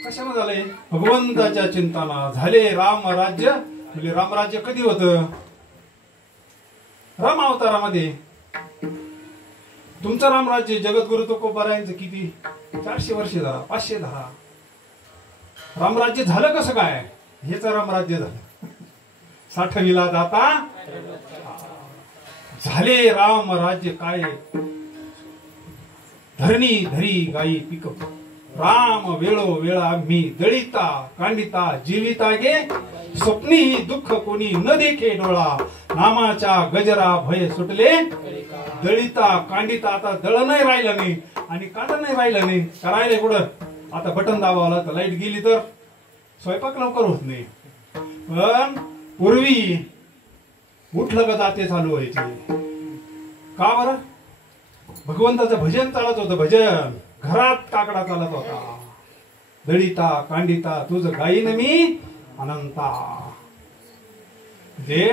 कशाला झालंय भगवंताच्या चिंताना झाले राम राज्य. म्हणजे रामराज्य कधी होतं राम अवतारामध्ये. तुमचं रामराज्य जगद्गुरु तुकोबारायांचं किती 400 वर्ष धरा 500 धरा. रामराज्य झालं कसं काय हेच रामराज्य झालं. 60वीला दाता झाले राम राज्य काय धरणी धरी गाई पिक. राम वेळो वेळा मी दळिता कांडिता जीविता गे स्वप्नी दुःख कोणी न देखे डोळा. नामाच्या गजरा भय सुटले दळिता कांडिता. आता दळ नाही राहिलं नाही आणि कांड नाही राहिलं नाही करायला पुढं. आता बटन दाबावला तर लाईट गेली तर स्वयंपाक लवकर होत नाही. पण पूर्वी उठलं का जाते चालू व्हायचे का बरं भगवंताचं भजन चालत होतं. भजन घरात काकडा चालत होता. दळिता कांडिता तुझं गाईन मी अनंता. जे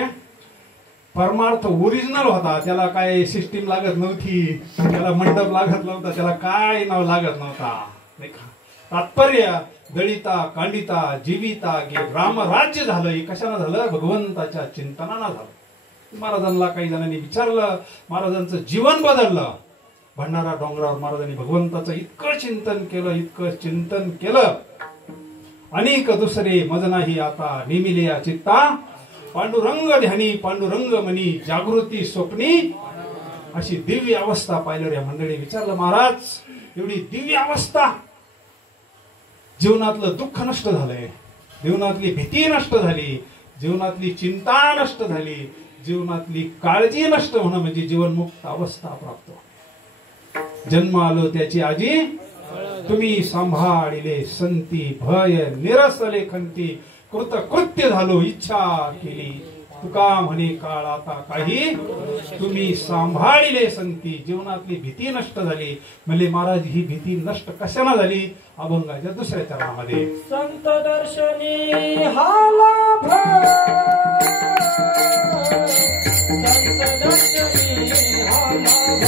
परमार्थ ओरिजिनल होता त्याला काय सिस्टीम लागत नव्हती त्याला मंडप लागत नव्हता त्याला काय नाव लागत नव्हता. तात्पर्य दळिता कांडिता जीविता गे रामराज्य झालं. हे कशाला झालं भगवंताच्या चिंतनानं झालं. महाराजांना काही जणांनी विचारलं, महाराजांचं जीवन बदललं. भंडारा डोंगरावर महाराजांनी भगवंताचं इतकं चिंतन केलं. अनेक दुसरे मज नाही आता नेमिले चित्ता, पांडुरंग ध्यानी पांडुरंग मनी जागृती स्वप्नी. अशी दिव्य अवस्था पाहिलं या मंडळी. विचारलं, महाराज एवढी दिव्य अवस्था, जीवनातलं दुःख नष्ट झालंय, जीवनातली भीती नष्ट झाली, जीवनातली चिंता नष्ट झाली, जीवनातली काळजी नष्ट होणं म्हणजे जीवनमुक्त अवस्था प्राप्त. जन्म आलो त्याची आजी तुम्ही सांभाळिले संती, भय निरसले खंती, कृतकृत्य झालो इच्छा केली. तुका म्हणे काळ आता काही तुम्ही सांभाळिले संती. जीवनातली भीती नष्ट झाली. म्हणजे महाराज ही भीती नष्ट कशाने झाली? अभंगाच्या दुसऱ्या चरणामध्ये संत दर्शनी हा लाभ, संत दर्शनी हा लाभ,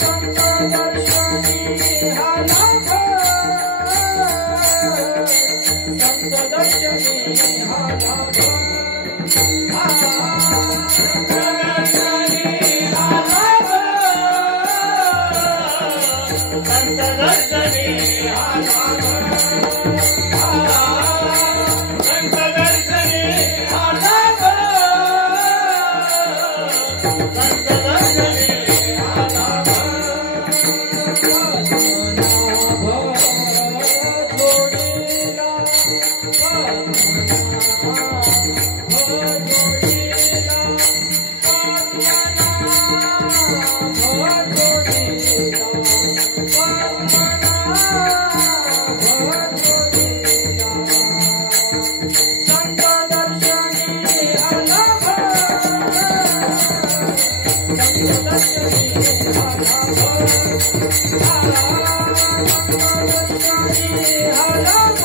संत दर्शनी हा लाभ, संत दर्शनी हा लाभ, संत दर्शनी हा लाभ, संत दर्शनी हा लाभ, संत दर्शनी हा लाभ,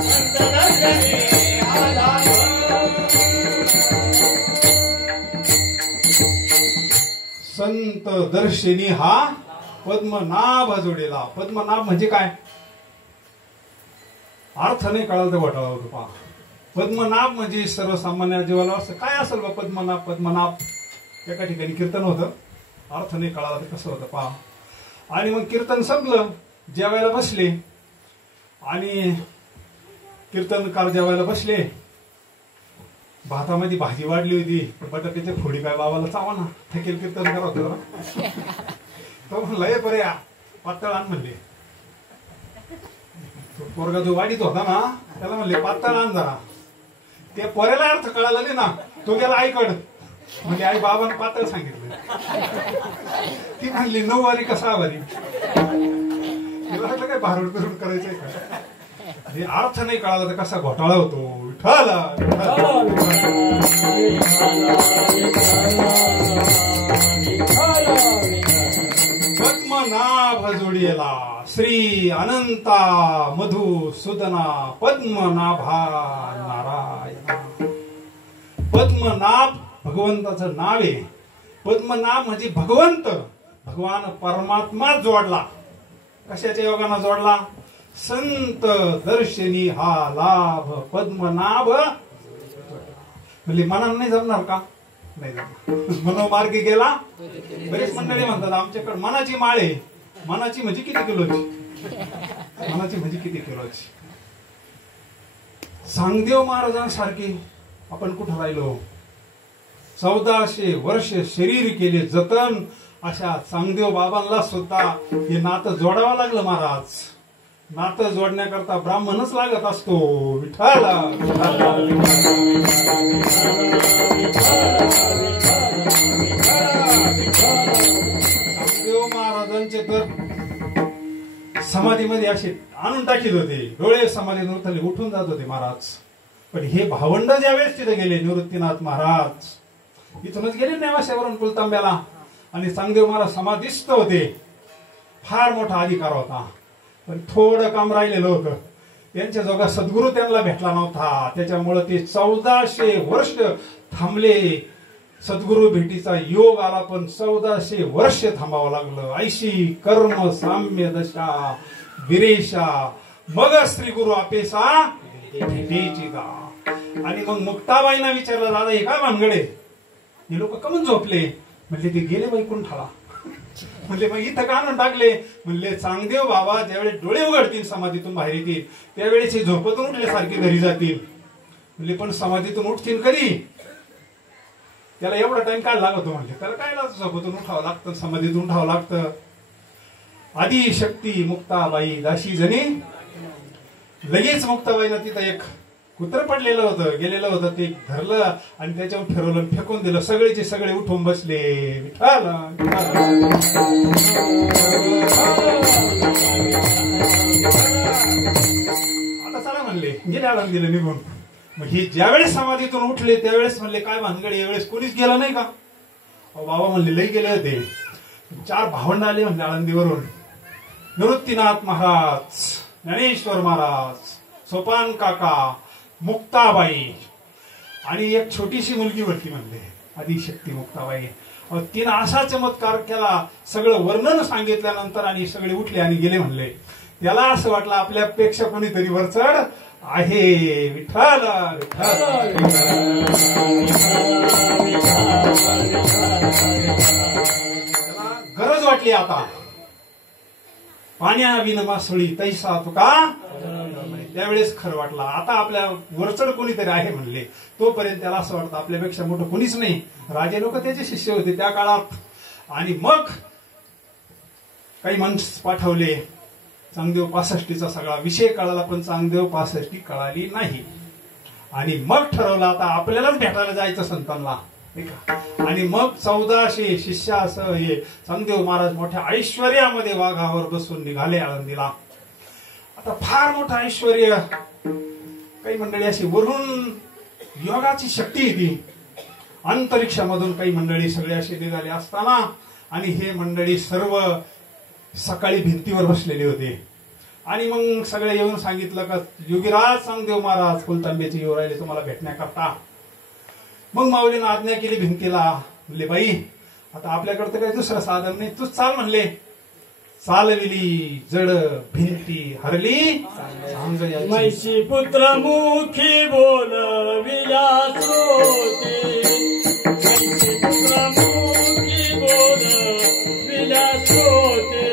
संत दर्शनी हा लाभ, संत दर्शनी हा पद्मनाभ जोडेला. पद्मनाभ म्हणजे काय? अर्थ नाही कळाला तर घोटाळा होतो. पहा, पद्मनाभ म्हणजे सर्वसामान्य जीवाला असं काय असेल बा पद्मनाभ. पद्मनाभ एका ठिकाणी कीर्तन होतं, अर्थ नाही कळाला तर कसं होतं पहा. आणि मग कीर्तन संपलं, जेवायला बसले आणि कीर्तनकार जेवायला बसले. भातामध्ये भाजी वाढली होती, बटाट्याची फोडी काय बाबाला चावा ना, थकेल कीर्तन करा होतं जरा. तो म्हणला ये बरे पातळ आण म्हणले. पोरगा जो वाढीत होता ना त्याला म्हणले पातळ आण जरा. ते पोऱ्याला अर्थ कळाला नाही ना, तो गेला आईकड. म्हणजे आई बाबाने पातळ सांगितलं. ती म्हणली 9 वारी का 6 वारी. तिला वाटलं काय भारूड करून करायचंय का. हे अर्थ नाही कळाला तर कसा घोटाळा होतो. पद्मनाभ जोडियेला श्री अनंता मधुसूदना पद्मनाभा नारायण. पद्मनाभ भगवंताचं नाव आहे. पद्मनाभ म्हणजे भगवंत, भगवान परमात्मा जोडला. कशाच्या योगाने जोडला? संत दर्शनी हा लाभ पद्मनाभ. म्हणजे मनानं नाही जमणार का? नाही जमणार. मनोमार्गी गेला. बरेच मंडळी म्हणतात आमच्याकडे मनाची माळ आहे. मनाची म्हणजे किती किलोची? मनाची म्हणजे किती किलोची? सांगदेव महाराजांसारखी आपण कुठं राहिलो? 1400 वर्ष शरीर केले जतन. अशा सांगदेव बाबांना सुद्धा हे नातं जोडावं लागलं महाराज. नातं जोडण्याकरता ब्राह्मणच लागत असतो. विठ्ठल समाधीमध्ये असे आणून टाकीत होते, डोळे समाधीतून उठले, उठून जात होते महाराज. पण हे भावंड ज्यावेळेस तिथे गेले, निवृत्तीनाथ महाराज इथूनच गेले नेवाशावरून कुलतांब्याला, आणि चांगदेव महाराज समाधीस्थ होते. फार मोठा अधिकार होता, पण थोडं काम राहिलेलं होतं. त्यांच्या जोगा सद्गुरू त्यांना भेटला नव्हता, त्याच्यामुळे ते 1400 वर्ष थांबले. सद्गुरू भेटीचा योग आला, पण 1400 वर्ष थांबावं लागलं. ऐशी कर्म साम्य दशा विरेशा मग श्री गुरु आपेसा भेटीची गा. आणि मग मुक्ताबाईंना विचारलं, दादा हे काय भानगडे, हे लोक कमून झोपले? म्हणजे ते गेले वैकुंठाला. म्हणजे मग इथं का आणून टाकले? म्हणले चांगदेव बाबा ज्यावेळेस डोळे उघडतील समाधीतून बाहेर येतील त्यावेळेस हे झोपतून उठल्यासारखे घरी जातील. म्हणजे पण समाधीतून उठतील कधी? त्याला एवढा टाइम काय लागतो? म्हणजे त्याला काय झोपतून उठावं लागतं, समाधीतून उठावं लागतं. आदिशक्ती मुक्ताबाई दाशी जणी. लगेच मुक्ताबाईनं तिथं एक कुत्र पडलेलं होतं, गेलेलं होतं, ते धरलं आणि त्याच्यावर फिरवलं, फेकून दिलं. सगळेचे सगळे उठून बसले. विठ्ठल आता चला म्हणले, गेले आळंद दिलं निघून. मग हे ज्यावेळेस समाधीतून उठले त्यावेळेस म्हणले काय भानगड, यावेळेस कोणीच गेलं नाही का? बाबा म्हणले लई गेले होते. 4 भावंड आले म्हणले आळंदीवरून. निवृत्तीनाथ महाराज, ज्ञानेश्वर महाराज, सोपान काका, मुक्ताबाई आणि एक छोटीशी मुलगी होती म्हणले आदिशक्ती मुक्ताबाई. तिनं असा चमत्कार केला, सगळं वर्णन सांगितल्यानंतर, आणि सगळे उठले आणि गेले म्हणले. त्याला असं वाटलं आपल्यापेक्षा कोणीतरी वरचढ आहे. विठ्ठल गरज वाटली आता. पाण्या विन मासळी तैसा तुका. त्यावेळेस खरं वाटलं आता आपल्या वरचढ कोणीतरी आहे म्हणले. तोपर्यंत त्याला असं वाटतं आपल्यापेक्षा मोठं कोणीच नाही. राजे लोक त्याचे शिष्य होते त्या काळात. आणि मग काही माणूस पाठवले. चांगदेव 65चा सगळा विषय कळाला, पण चांगदेव 65 कळाली नाही. आणि मग ठरवलं आता आपल्यालाच भेटायला जायचं संतांना. आणि मग 1400 शिष्यासह हे चांगदेव महाराज मोठ्या ऐश्वर्यामध्ये वाघावर बसून निघाले आळंदीला. आता फार मोठं ऐश्वर्य. काही मंडळी अशी वरून योगाची शक्ती येते अंतरिक्षामधून. काही मंडळी सगळे असे निघाले असताना, आणि हे मंडळी सर्व सकाळी भिंतीवर बसलेले होते. आणि मग सगळे येऊन सांगितलं का योगीराज चांगदेव महाराज कुलतांब्याचे येऊ राहिले तुम्हाला भेटण्याकरता. मग माऊलीनं आज्ञा केली भिंतीला. म्हणले बाई आता आपल्याकडे तर काही दुसरं साधन नाही, तूच चाल म्हणले. चालविली जड भिंती हरली मैशी पुत्र मुखी बोलविला श्रोते. मैशी पुत्र मुखी बोलविला श्रोते.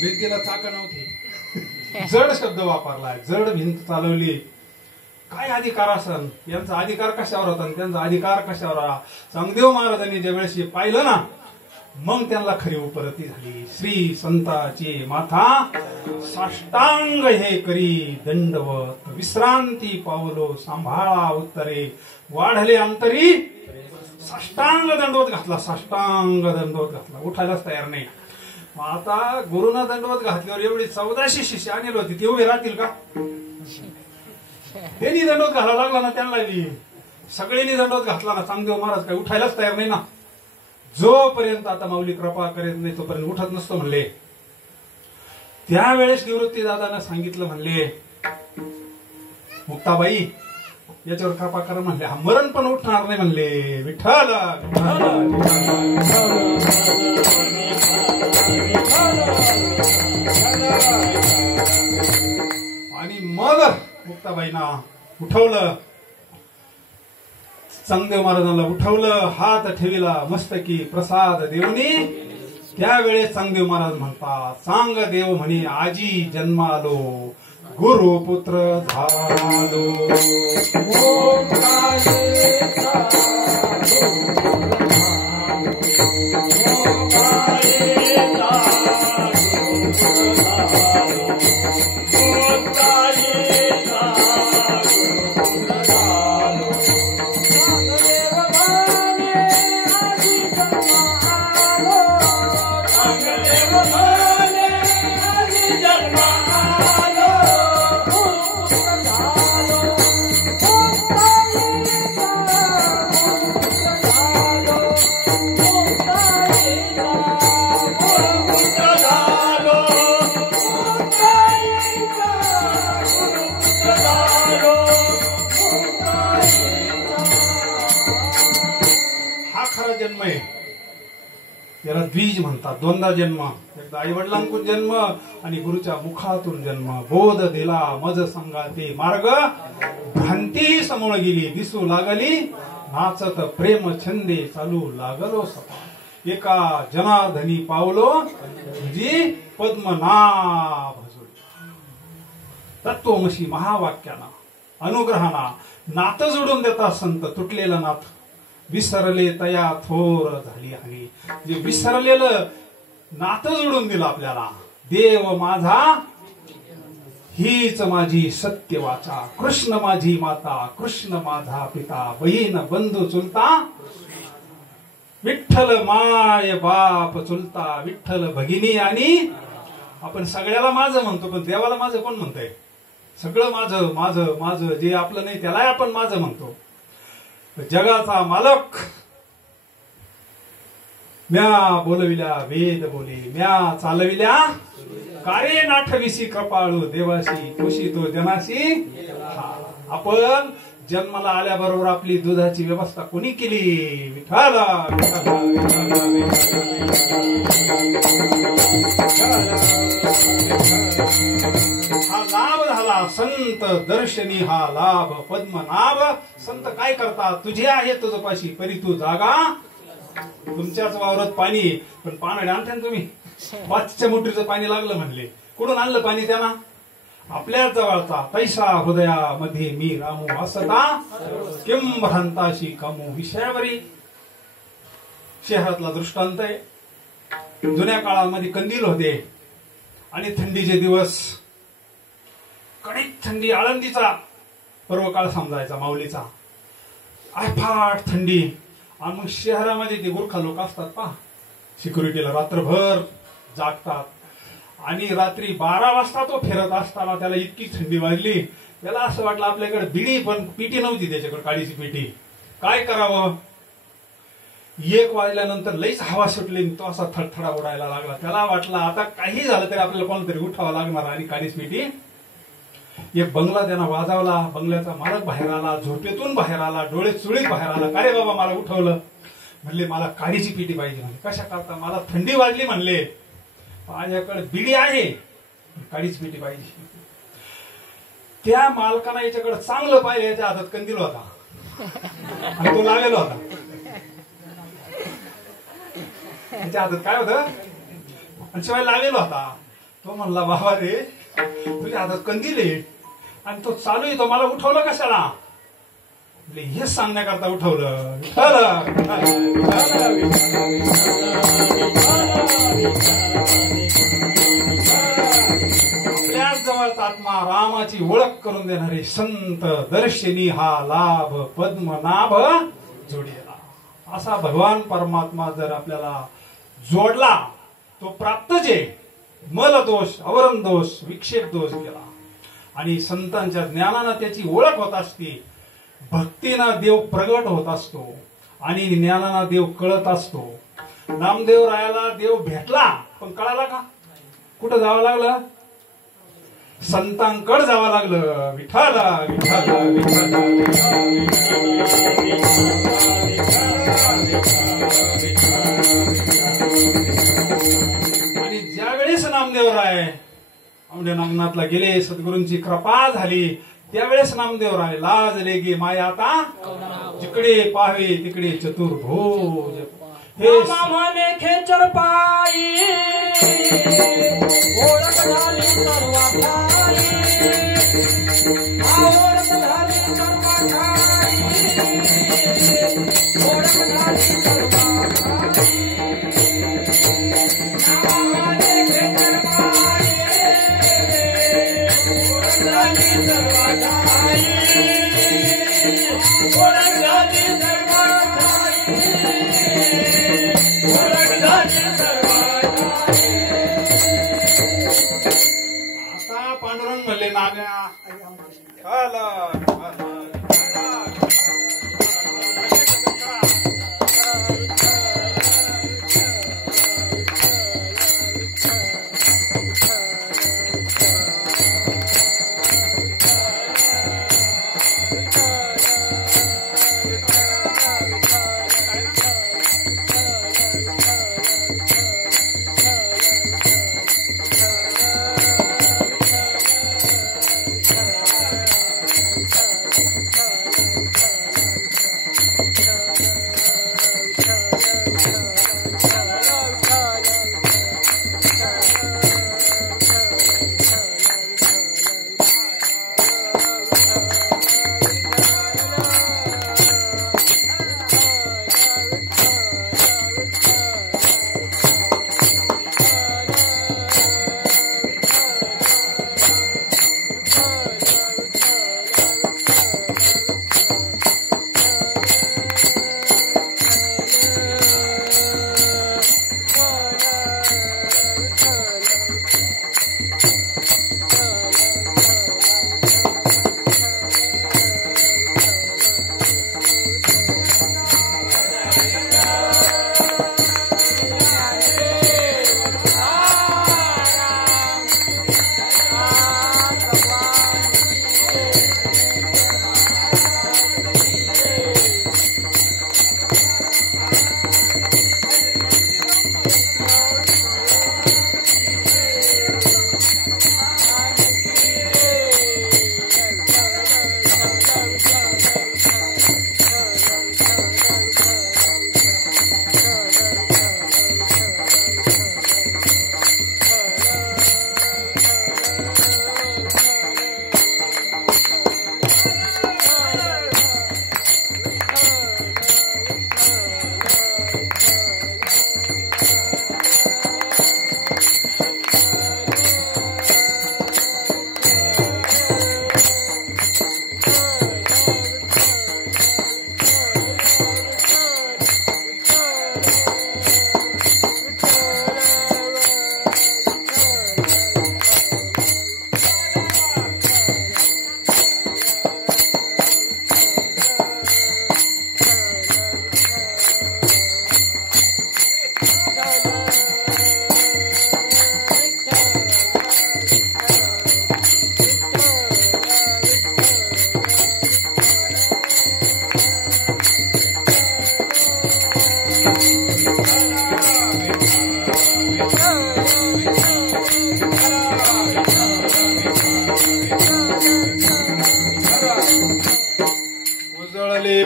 भिंतीला चाक नव्हती. जड शब्द वापरलाय. जड भिंत चालवली. काय अधिकार असन यांचा अधिकार कशावर होता आणि त्यांचा अधिकार कशावर आला? चांगदेव महाराजांनी ज्यावेळेस पाहिलं ना, मग त्यांना खरी उपरती झाली. श्री संताची माथा साष्टांग हे करी दंडवत. विश्रांती पावलो सांभाळा उत्तरे. वाढले अंतरी साष्टांग दंडवत घातला. साष्टांग दंडवत घातला. उठायलाच तयार नाही. आता गुरुना दंडवत घातल्यावर एवढी 1400 शिष्य आणले होते, ते उभे राहतील का? त्यांनी दंडवत घालावा लागला ना त्यांना. सगळ्यांनी दंडवत घातला ना. चांगदेव महाराज काही उठायलाच तयार नाही ना. जोपर्यंत आता माऊली कृपा करीत नाही तोपर्यंत उठत नसतो म्हणले. त्यावेळेस निवृत्ती दादांना सांगितलं म्हणले मुक्ताबाई याच्यावर कृपा करा म्हणले. हा मरण पण उठणार नाही म्हणले. विठ्ठल आणि मग मुक्ताबाईंना उठवलं, चांगदेव महाराजांना उठवलं, हात ठेविला मस्तकी प्रसाद देवनी. त्यावेळेस चांगदेव महाराज म्हणतात, सांग देव म्हणे आजी जन्मालो, गुरुपुत्र झालो. जन्म आहे याला द्विज म्हणतात. दोनदा जन्म, एकदा आई वडिलांकडून जन्म आणि गुरुच्या मुखातून जन्म. बोध दिला मज संगाते मार्ग, भ्रांती समोर गेली दिसू लागली, नाचत प्रेम छंदे चालू लागलो सपा. एका जनार्दनी पावलो जी पद्मनाभ जोडी. तत्वमशी महावाक्याना अनुग्रहाना नातं जोडून देतात संत. तुटलेलं नाथ विसरले तया थोर झाली हानी. जे विसरलेलं नातं जोडून दिलं आपल्याला. देव माझा हीच माझी सत्य वाचा, कृष्ण माझी माता, कृष्ण माझा पिता, बहीण बंधू चुलता, विठ्ठल माय बाप चुलता, विठ्ठल भगिनी. आणि आपण सगळ्याला माझं म्हणतो, पण देवाला माझं कोण म्हणतंय? सगळं माझं माझं माझं, जे आपलं नाही त्याला आपण माझं म्हणतो. जगाचा मालक म्या बोलविल्या वेद बोले, म्या चालविल्या कार्य नाठविसी कृपाळू, देवाशी खुशी तो जनाशी. आपण जन्माला आल्याबरोबर आपली दुधाची व्यवस्था कोणी केली? विठ्ठल. हा लाभ झाला संत दर्शनी, हा लाभ पद्मनाभ. संत काय करतात? तुझे आहे तुझपाशी परी तू जागा. तुमच्याच वावरात पाणी, पण पाणी आणते तुम्ही. 5च्या मोटरीचं पाणी लागलं म्हणले, कुठून आणलं पाणी त्यांना? आपल्या जवळचा. तैसा हृदयामध्ये मी रामू असता, किम भ्रांताशी कामू विषयावरी. शहरातला दृष्टांत आहे. जुन्या काळामध्ये कंदील होते आणि थंडीचे दिवस, कडक थंडी. आळंदीचा पर्वकाळ समजायचा, माऊलीचा. अफाट थंडी. आणि मग शहरामध्ये ते गोरखा लोक असतात पहा, सिक्युरिटीला रात्रभर जागतात. आणि रात्री 12 वाजता तो फिरत असताना त्याला इतकी थंडी वाजली, त्याला असं वाटलं आपल्याकडे बिडी, पण पिटी नव्हती त्याच्याकडे, काळीची पिटी. काय करावं? 1 वाजल्यानंतर लईच हवा सुटली, तो असा थरथडा उडायला लागला. त्याला वाटलं आता काही झालं तरी आपल्याला कोणतरी उठावं लागणार. आणि काळीच पिटी. एक बंगला त्यांना वाजवला. बंगल्याचा मालक बाहेर आला, झोपेतून बाहेर आला, डोळे चुळीत बाहेर आला. का रे बाबा मला उठवलं? म्हणले मला काळीची पिटी पाहिजे. म्हणले कशा करता? मला थंडी वाजली म्हणले, माझ्याकडे बिडी आहे, काळीच पिटी पाहिजे. त्या मालकाला याच्याकडे चांगलं पाहिजे. याच्या हातात कंदील होता आणि तो लावेल होता. त्याच्या हातात काय होतं? आणि शिवाय लावेल होता. तो म्हणला बाबा रे, तुझ्या हातात कंदील आहे आणि तो चालू आहे, तो मला उठवलं कशाला? हेच सांगण्याकरता उठवलं. आपल्याच जवळचा आत्मा रामाची ओळख करून देणारे संत दर्शनी, हा लाभ पद्मनाभ जोडीला. असा भगवान परमात्मा जर आपल्याला जोडला, तो प्राप्तच आहे. मल दोष, आवरण दोष, विक्षेप दोष गेला. आणि संतांच्या ज्ञानानं त्याची ओळख होत असते. भक्तीनं देव प्रगट होत असतो आणि ज्ञानानं देव कळत असतो. नामदेव रायाला देव भेटला, पण कळाला का? कुठं जावं लागलं? संतांकड जावं लागलं. विठाला विठाला विठाला आणि ज्यावेळेस नामदेवराय औंढ्या नागनाथला गेले, सद्गुरूंची कृपा झाली, त्यावेळेस नामदेवराय लाजले की माया आता जिकडे पाहावे तिकडे चतुर्भुज. हे मामाने खेचर पायी ओळख झाली सर्वांची, ओळख झाली सर्वांची, ओळख झाली सर्वांची. मामाने खेचर पायी ओळख झाली सर्वांची, ओळख झाली आता पांडुरंग म्हणले नाम्या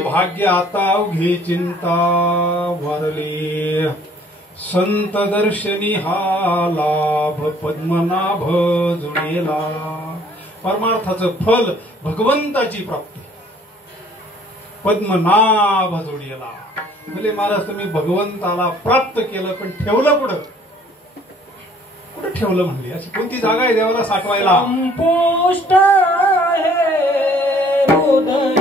भाग्य आता अवघी चिंता वारली, संत दर्शनी हा लाभ पद्मनाभ जुळेला. परमार्थाचं फल भगवंताची प्राप्ती, पद्मनाभ जुळेला. म्हणजे महाराज तुम्ही भगवंताला प्राप्त केलं, पण ठेवलं कुठं? कुठं ठेवलं म्हणली? अशी कोणती जागा आहे देवाला साठवायला? संपुष्ट आहे हृदय,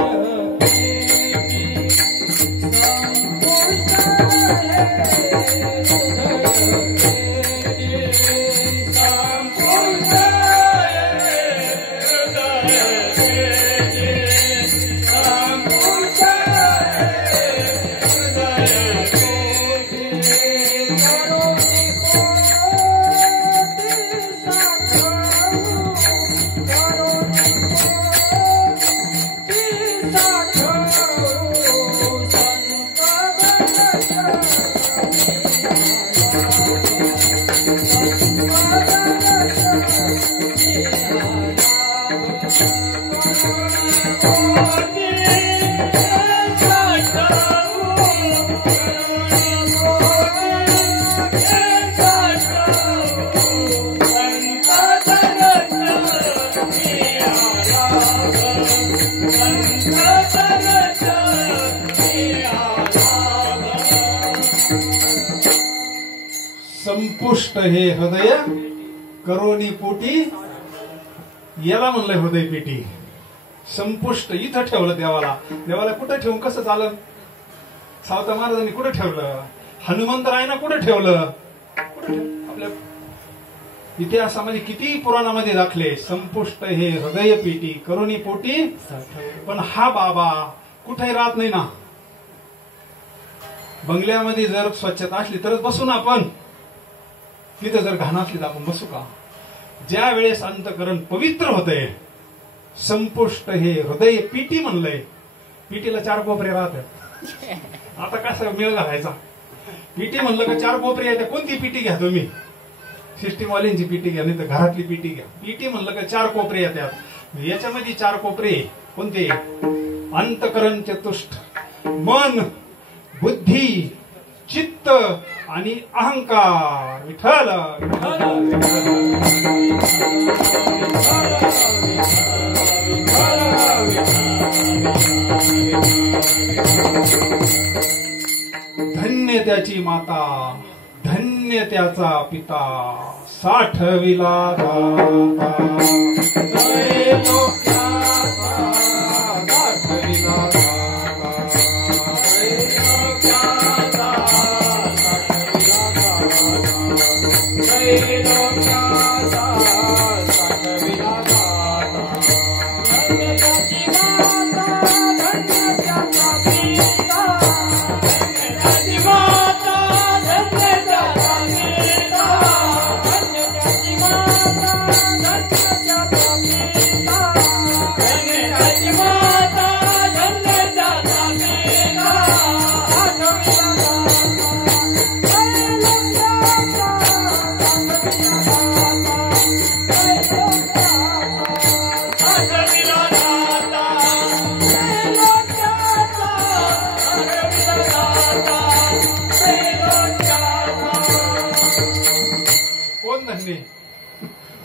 संपुष्ट हे हृदय करोनी पोटी, याला म्हणलंय हृदय पेटी. संपुष्ट इथं ठेवलं देवाला. देवाला कुठं ठेवून कसं चाललं? सावता महाराजांनी कुठं ठेवलं? हनुमंतरायना कुठं ठेवलं? आपल्या इतिहासामध्ये किती पुराणामध्ये दाखले. संपुष्ट हे हृदय पेटी करोनी पोटी. पण हा बाबा कुठे राहत नाही ना. बंगल्यामध्ये जर स्वच्छता असली तरच बसू ना आपण. तिथं जर घाण असली तर आपण बसू का? ज्या वेळेस अंतकरण पवित्र होतंय, संपुष्ट हे हृदय पेटी म्हणलंय. पेटीला 4 कोपरे राहतात. आता कसं मेळ घालायचा? पेटी म्हणलं का 4 कोपरे आहेत. कोणती पेटी घ्या तुम्ही? सिस्टीमवाल्यांची पेटी घ्या, नाही तर घरातली पेटी घ्या. पेटी म्हणलं का 4 कोपरे येतात. याच्यामध्ये 4 कोपरे कोणते? अंतकरण चतुष्ट, मन, बुद्धी, चित्त आणि अहंकार. विठ्ठल धन्य त्याची माता, धन्य त्याचा पिता, साठविला दाता.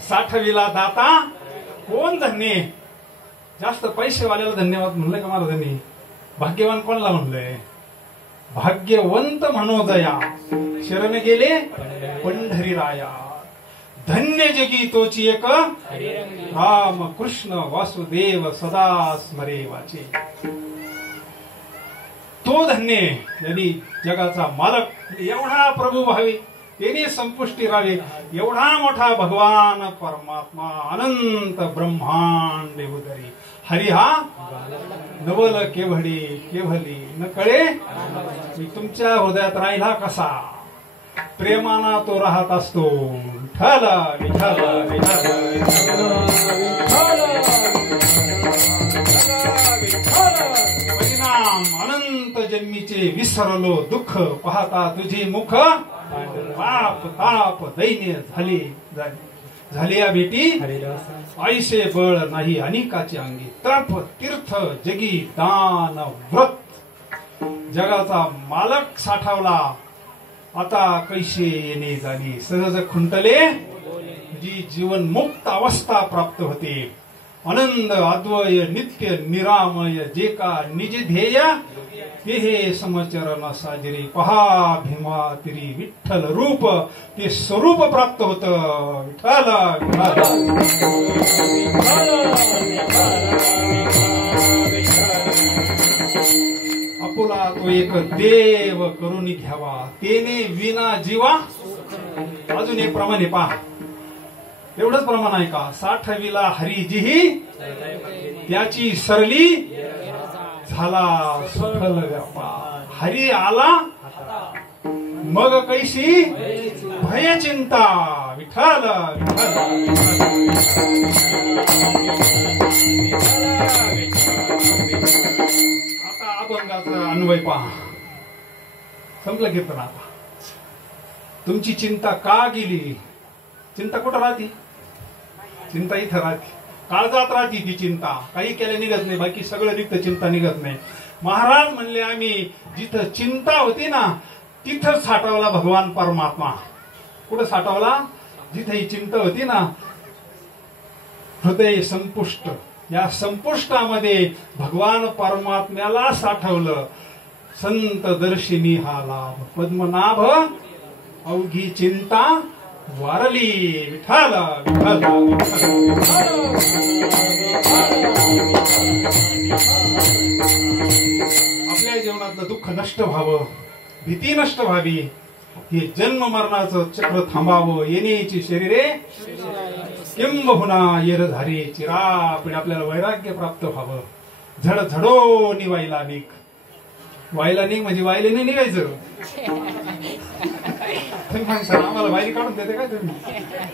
साठविला दाता कोण धन्य? जास्त पैसेवाल्याला धन्यवाद म्हणलंय का महाराजांनी? भाग्यवान कोणाला म्हणलंय? भाग्यवंत मनोदया शरण गेले पंढरी राया. धन्य जगी तोची एक राम कृष्ण वासुदेव सदा स्मरे वाचे. तो धन्य यांनी जगाचा मालक एवढा प्रभू व्हावे, त्याने संपुष्टी राहावे. एवढा मोठा भगवान परमात्मा अनंत ब्रह्मांड उदरी. हरी हा नवल केवढी केवली न कळे. तुमच्या हृदयात राहिला कसा? प्रेमाना तो राहत असतो. विठ्ठल विठ्ठल परिणाम अनंत जन्मीचे विसरलो दुःख पाहता तुझे मुख. पाप ताप दैन्य झाले या बेटी. आईसे बळ नाही अनेकाचे अंगी. तप तीर्थ जगी दान व्रत. जगाचा मालक साठवला आता कैसे येणे जाणे. सहज खुंटले जी जीवन मुक्त अवस्था प्राप्त होते. आनंद अद्वय नित्य निरामय जे का निज ध्येय. ते हे समचरण साजरे पहा भीमा तिरी. विठ्ठल रूप ते स्वरूप प्राप्त होत. विठ्ठल आपुला तो एक देव करून घ्यावा. तेने विना जीवा. अजून एक प्रमाणे पहा. एवढंच प्रमाण आहे का? साठविला हरिजीही त्याची सरली झाला सफल व्यापार. हरी आला मग कैसी भय चिंता. विठ्ठल आता अभंगाचा अन्वय पहा. संपलं कीर्तन. आता तुमची चिंता का गेली? चिंता कुठं राहते? चिंता इथं राहते. काळजात राहते ती चिंता. काही केल्या निघत नाही. बाकी सगळं निघतं, चिंता निघत नाही. महाराज म्हणले आम्ही जिथं चिंता होती ना तिथं साठवला भगवान परमात्मा. कुठं साठवला? जिथे ही चिंता होती ना. हृदय संपुष्ट. या संपुष्टामध्ये भगवान परमात्म्याला साठवलं. संत दर्शिनी हा लाभ. पद्मनाभ अवघी चिंता वारली. विठ्ठल विठ्ठल विठ्ठल. आपल्या जीवनातलं दुःख नष्ट व्हावं, भीती नष्ट व्हावी, हे जन्म मरणाचं चक्र थांबावं. येण्याची शरीरे किंबहुना येर झारी चिरापणे. आपल्याला वैराग्य प्राप्त व्हावं. झड झडो निवायला निक. वायला निक म्हणजे वायलेने निघायचं. सर आम्हाला वायली काढून देते का तुम्ही?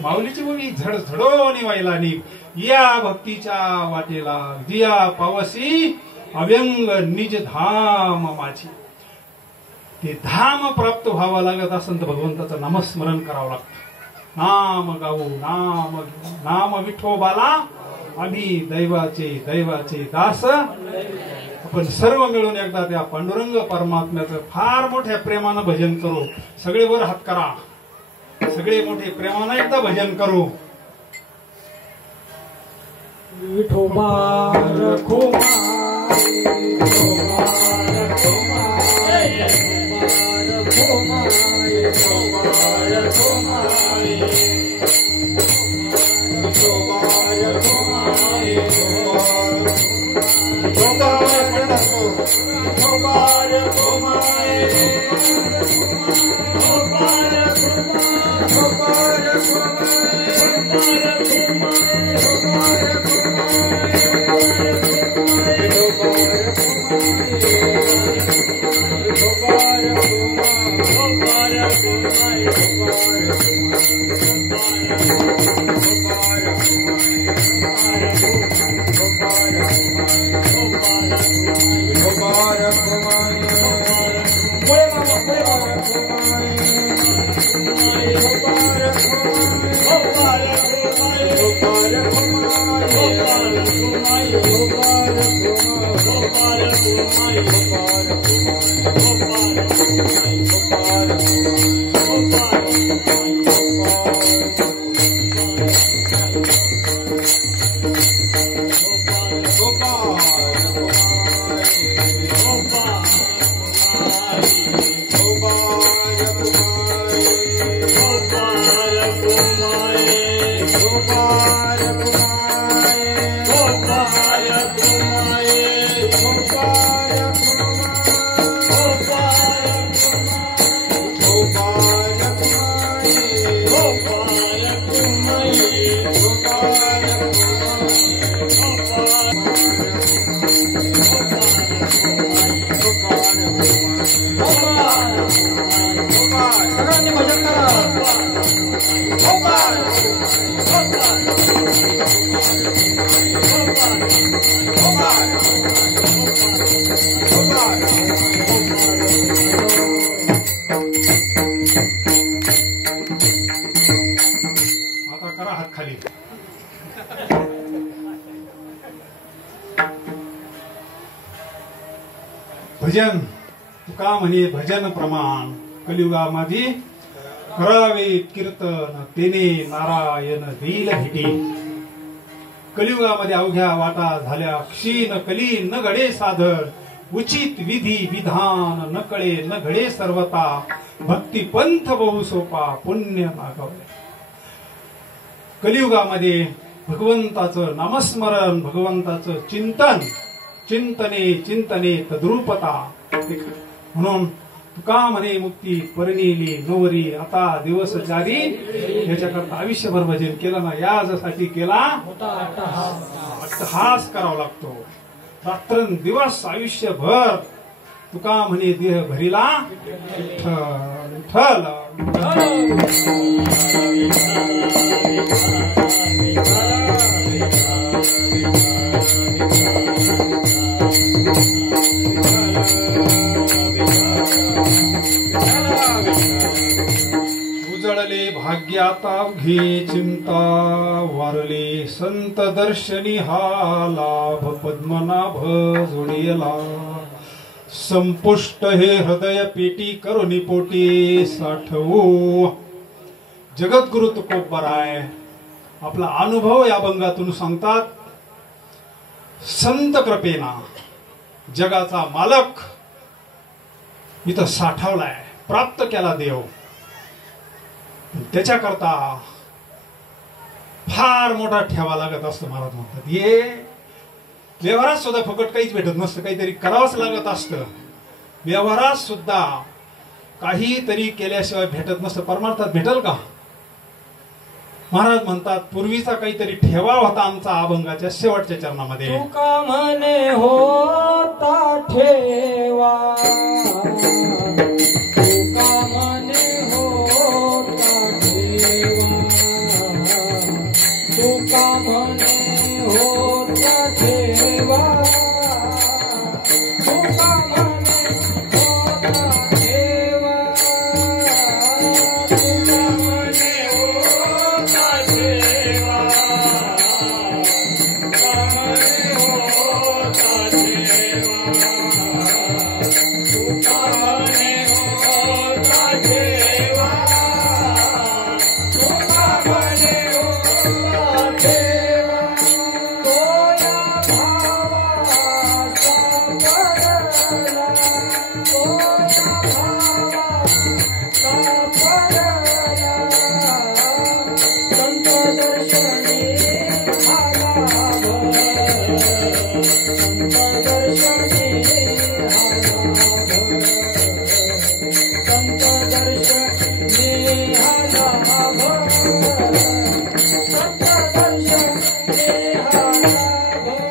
माऊलीची बोली झड झडो निवायला निक. या भक्तीच्या वाटेला जिया पावसी अव्यंग निज धाम माझी. ते धाम प्राप्त व्हावं लागत असेल तर भगवंताचं नामस्मरण करावं लागतं. नाम गाऊ नाम नाम विठोबाला आम्ही दैवाचे दैवाचे दास. आपण सर्व मिळून एकदा त्या पांडुरंग परमात्म्याचं फार मोठ्या प्रेमानं भजन करू. सगळे वर हात करा. सगळे मोठे प्रेमानं एकदा भजन करू. विठोबा रखोबा भजन तुका म्हणे भजन प्रमाण कलियुगामध्ये करावे कीर्तन तेने नारायण देईल भेटी. कलियुगामध्ये अवघ्या वाटा झाल्या क्षीण कली न घडे साधन उचित विधी विधान न कळे न घडे सर्वता भक्ती पंथ बहु सोपा पुण्य मागवले. कलियुगामध्ये भगवंताचं नामस्मरण भगवंताचं चिंतन चिंतने चिंतने तद्रूपता. म्हणून तुका म्हणे मुक्ती परिणिली नवरी आता दिवस जारी. याच्याकरता आयुष्यभर भजन केलं ना यासाठी केला अट्टहास करावा लागतो. रात्रंदिवस आयुष्यभर तुका म्हणे देह भरीला विठ्ठल उजळले भाग्याता घे चिंता वारले संत दर्शनी हा लाभ पद्मनाभ जोडेला. संपुष्ट हे हृदय पेटी करुणी पोटी साठवू. जगद्गुरु तुकोबराय आपला अनुभव या भंगातून सांगतात. संत कृपेना जगाचा मालक इथं साठवलाय प्राप्त केला देव. त्याच्याकरता फार मोठा ठेवा लागत असतो. महाराज म्हणतात ये व्यवहारात सुद्धा फुकट काहीच भेटत नसतं, काहीतरी करावंच लागत असतं. व्यवहारात सुद्धा काहीतरी केल्याशिवाय भेटत नसतं. परमार्थात भेटल का? महाराज म्हणतात पूर्वीचा काहीतरी ठेवा होता आमचा अभंगाच्या शेवटच्या चरणामध्ये. तुका म्हणे होता ठेवा, तुका म्हणे होता ठेवा, तुका म्हणे होता ठेवा, तुका म्हणे होता ठेवा, तुका म्हणे होता ठेवा, तुका म्हणे होता ठेवा, तुका म्हणे होता ठेवा, तुका म्हणे होता ठेवा, तोया भावाचा पडला, तोया भावाचा पडला, संत दर्शनी आला भर, संत दर्शनी आला भर, संत दर्शनी आला भर, संत दर्शनी आला भर,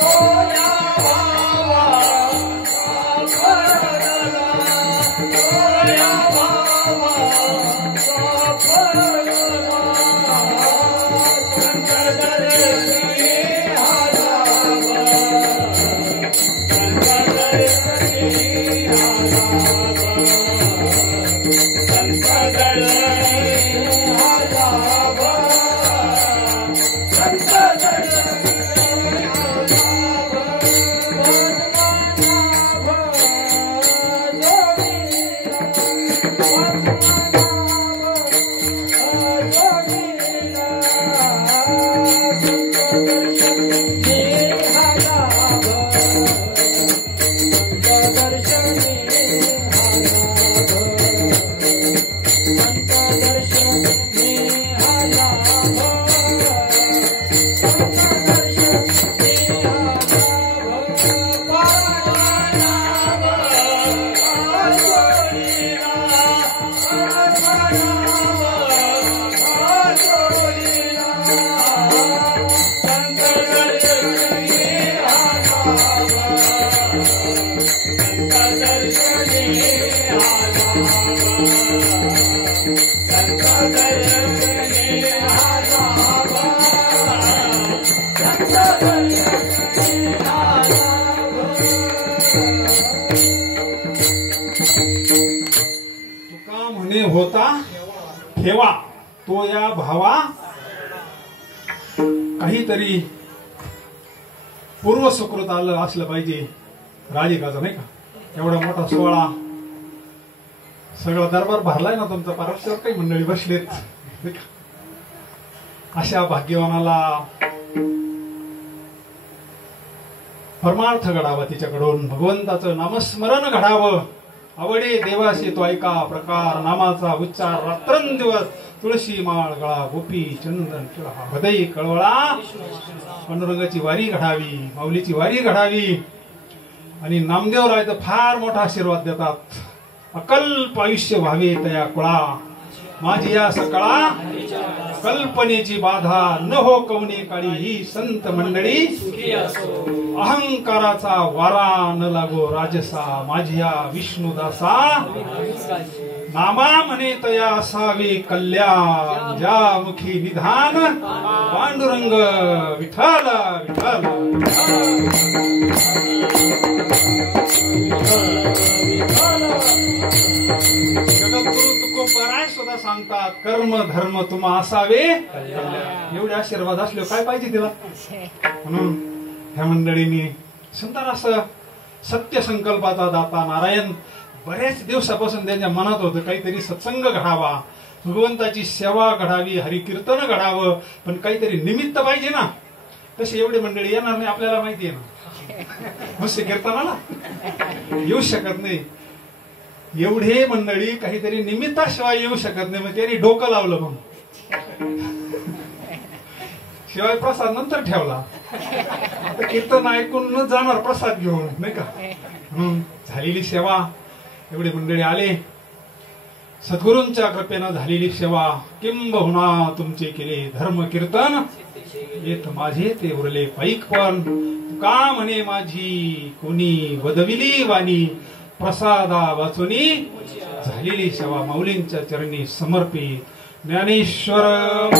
तोया भावाचा पडला, तोया भावाचा पडला, संत दर्शनी आला भर, संत दर्शनी आला भर, संत दर्शनी आला भर, संत दर्शनी आला भर, पद्मनाभ जोडीला, पद्मनाभ जोडीला, संत दर्शनी आला भर, संत दर्शनी आला भर, संत दर्शनी आला भर, संत दर्शनी आला भर, पद्मनाभ जोडीला, पद्मनाभ जोडीला, संत दर्शनी आला भर, संत दर्शनी आला भर, संत दर्शनी आला भर, संत दर्शनी आला तुका म्हणे होता ठेवा, तो या भावा काहीतरी पूर्व सुकृत आलं असलं पाहिजे राजिकाचं, नाही का? एवढा मोठा सोहळा, सगळा दरबार भरलाय ना तुमचा, परस्पर काही मंडळी बसलेत, नाही का? अशा भाग्यवानाला परमार्थ घडावा, तिच्याकडून भगवंताचं नामस्मरण घडावं. आवडे देवाशी तो ऐका प्रकार, नामाचा उच्चार रात्रंदिवस, तुळशी माळ गळा, गोपी चंदन टिळा, हृदय कळवळा, पांडुरंगाची वारी घडावी, माऊलीची वारी घडावी. आणि नामदेव राय तर फार मोठा आशीर्वाद देतात. अकल्प आयुष्य व्हावे तया कुळा, माझी या सकळा कल्पनेची बाधा न हो कवने काळी, ही संत मंडळी अहंकाराचा वारा न लागो राजसा, माझी या विष्णुदासा नामा म्हणे तया असावे कल्याण, ज्या मुखी निधान पांडुरंग विठ्ठल विठ्ठल. जगद्गुरु तुकोबाराय सुद्धा सांगतात कर्म धर्म तुम्हा असावे. एवढे आशीर्वाद असले काय पाहिजे तिला. म्हणून ह्या मंडळींनी सुंदर असं सत्य संकल्पाचा दाता नारायण बरेच दिवसापासून त्यांच्या मनात होतं काहीतरी सत्संग घडावा, भगवंताची सेवा घडावी, हरिकीर्तन घडावं, पण काहीतरी निमित्त पाहिजे ना. तशी एवढी मंडळी येणार नाही आपल्याला माहिती आहे ना. नुसते कीर्तनाला येऊ शकत नाही. एवढे मंडळी काहीतरी निमित्ताशिवाय येऊ शकत नाही, मग त्यांनी डोकं लावलं. मग शिवाय प्रसाद नंतर ठेवला. आता कीर्तन ऐकून न जाणार प्रसाद घेऊन, नाही का. म्हणून झालेली सेवा, एवढे मंडळी आले, सद्गुरूंच्या कृपेनं झालेली सेवा, किंबहुना तुमचे केले धर्म कीर्तन, येत माझे ते उरले पैक पण, का म्हणे माझी कोणी वदविली वाणी, प्रसादा वाचुनी झालेली सेवा माऊलींच्या चरणी समर्पित. ज्ञानेश्वर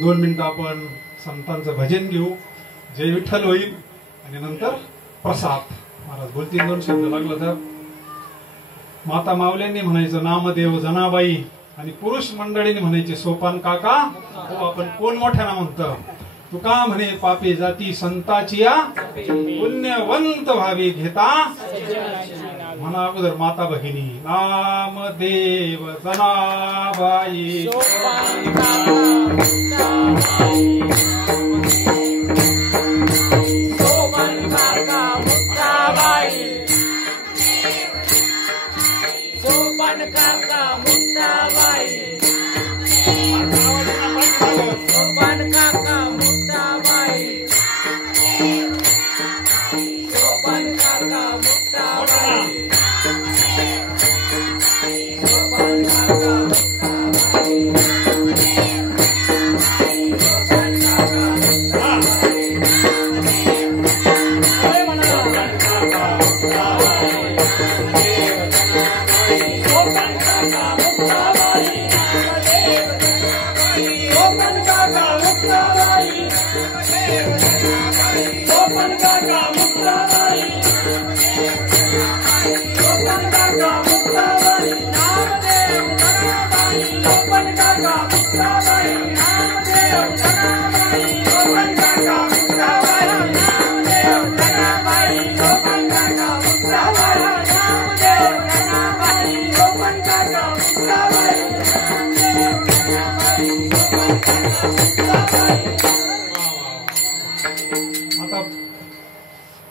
दोन मिनिटं आपण संतांचं भजन घेऊ. जय विठ्ठल होईल आणि नंतर प्रसाद. महाराज बोलतील, दोन शब्द लागलं तर. माता माऊल्यांनी म्हणायचं नामदेव जनाबाई, आणि पुरुष मंडळींनी म्हणायचे सोपान काका. आपण कोण मोठ्याना म्हणतं. तुका म्हणे पापी जाती संताची या, पुण्यवंत व्हावे घेता. म्हणा अगोदर माता भगिनी. नामदेव जनाबाई,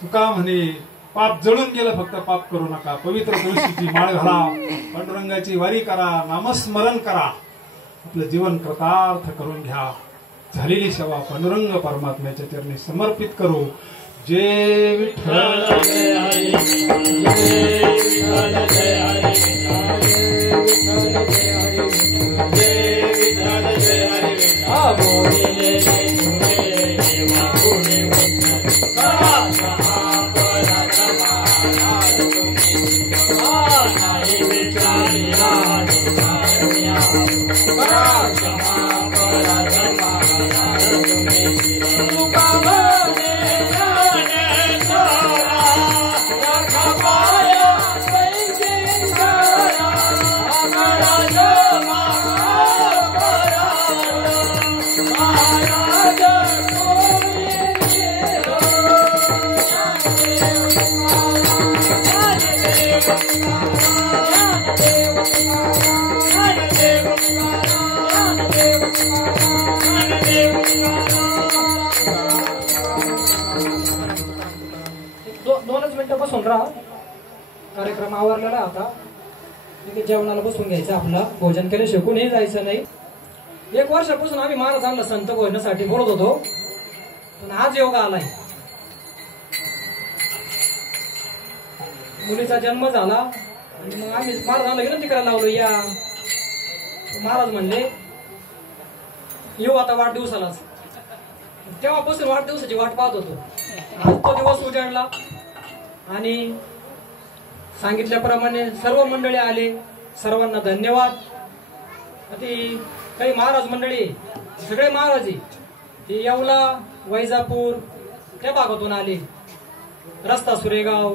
तुका म्हणे पाप जळून गेलं, फक्त पाप करू नका. पवित्र तुळशीची माळ घाला, पांडुरंगाची वारी करा, नामस्मरण करा, आपलं जीवन कृतार्थ करून घ्या. झालेली सेवा पांडुरंग परमात्म्याच्या चरणी समर्पित करू. जय विठ्ठल जय हरी, जय विठ्ठल जय हरी, जय विठ्ठल जय हरी, जय विठ्ठल जय हरी. दोनच मिनिटं बसून राहा. कार्यक्रम आवरलेला आता. जेवणाला बसून घ्यायचं. आपला भोजन केलं शिकूनही जायचं नाही. 1 वर्षापासून आम्ही महाराजांना संत होण्यासाठी बोलत होतो, पण आज योग आलाय. मुलीचा जन्म झाला आणि मग आम्ही महाराजांना विनंती करायला लावलो, या. महाराज म्हणले येऊ आता वाढदिवसालाच. तेव्हापासून वाढदिवसाची वाट पाहत होतो. आज तो दिवस उजाडला आणि सांगितल्याप्रमाणे सर्व मंडळी आले. सर्वांना धन्यवाद. काही महाराज मंडळी, सगळे महाराज येवला, वैजापूर त्या भागातून आले. रस्ता सुरेगाव,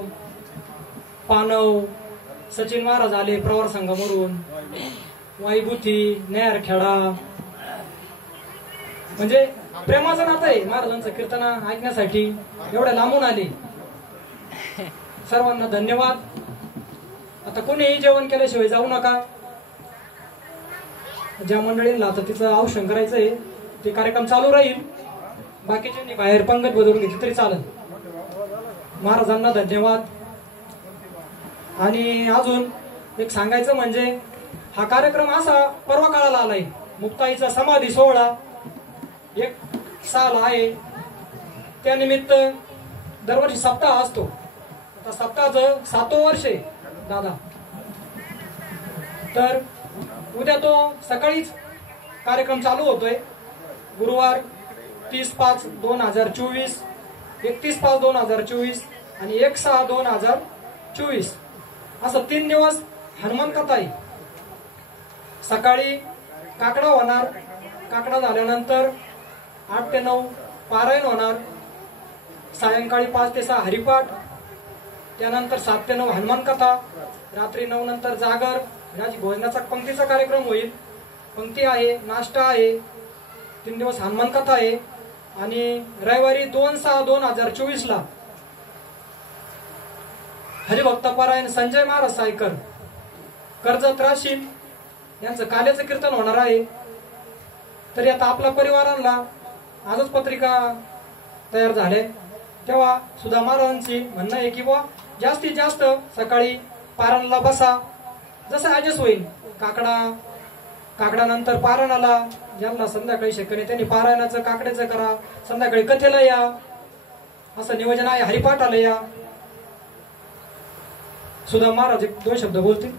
पानव, सचिन महाराज आले प्रवार संघावरून, वाईबुथी, नेरखेडा, म्हणजे प्रेमाचं नातं आहे महाराजांचं कीर्तन ऐकण्यासाठी एवढ्या लांबून आले. सर्वांना धन्यवाद. आता कोणीही जेवण केल्याशिवाय जाऊ नका. ज्या मंडळींना आता तिचं औषण करायचंय ते कार्यक्रम चालू राहील. बाकीच्यांनी बाहेर पंगत बदलून घेतली तरी चालेल. महाराजांना धन्यवाद. आणि अजून एक सांगायचं म्हणजे हा कार्यक्रम असा परवा काळाला आलाय. मुक्ताईचा समाधी सोहळा 1 साल आहे. त्यानिमित्त दरवर्षी सप्ताह असतो. आता सप्ताहाचं 7वं वर्ष आहे दादा. तर उद्या तो सकाळीच कार्यक्रम चालू होतोय. गुरुवार 30/5/2024, 31/5/2024 आणि 1/6/2024 असं 3 दिवस हनुमान कथा आहे. सकाळी काकडा होणार. काकडा झाल्यानंतर 8 ते 9 पारायण होणार. सायंकाळी 5 ते 6 हरिपाठ. त्यानंतर 7 ते 9 हनुमान कथा. रात्री 9 नंतर जागर. राजी भोजनाचा पंक्तीचा कार्यक्रम होईल. पंक्ती आहे, नाश्ता आहे. 3 दिवस हनुमान कथा आहे. आणि रविवारी 2/6/2024 ला हरिभक्त परायण संजय महाराज सायकर कर्जत राशीन यांचं काल्याचं कीर्तन होणार आहे. तरी आता आपल्या परिवारांना आजच पत्रिका तयार झाल्या. तेव्हा सुद्धा महाराजांची म्हणणं आहे की बुवा जास्तीत जास्त सकाळी पारायणाला बसा. जसं ऍडजस्ट होईल. काकडानंतर पारायणाला ज्यांना संध्याकाळी शक्य नाही त्यांनी पारायणाचं काकड्याचं करा. संध्याकाळी कथेला या असं नियोजन आहे. हरिपाठाला या. सुद्धा महाराज 2 शब्द बोलतील.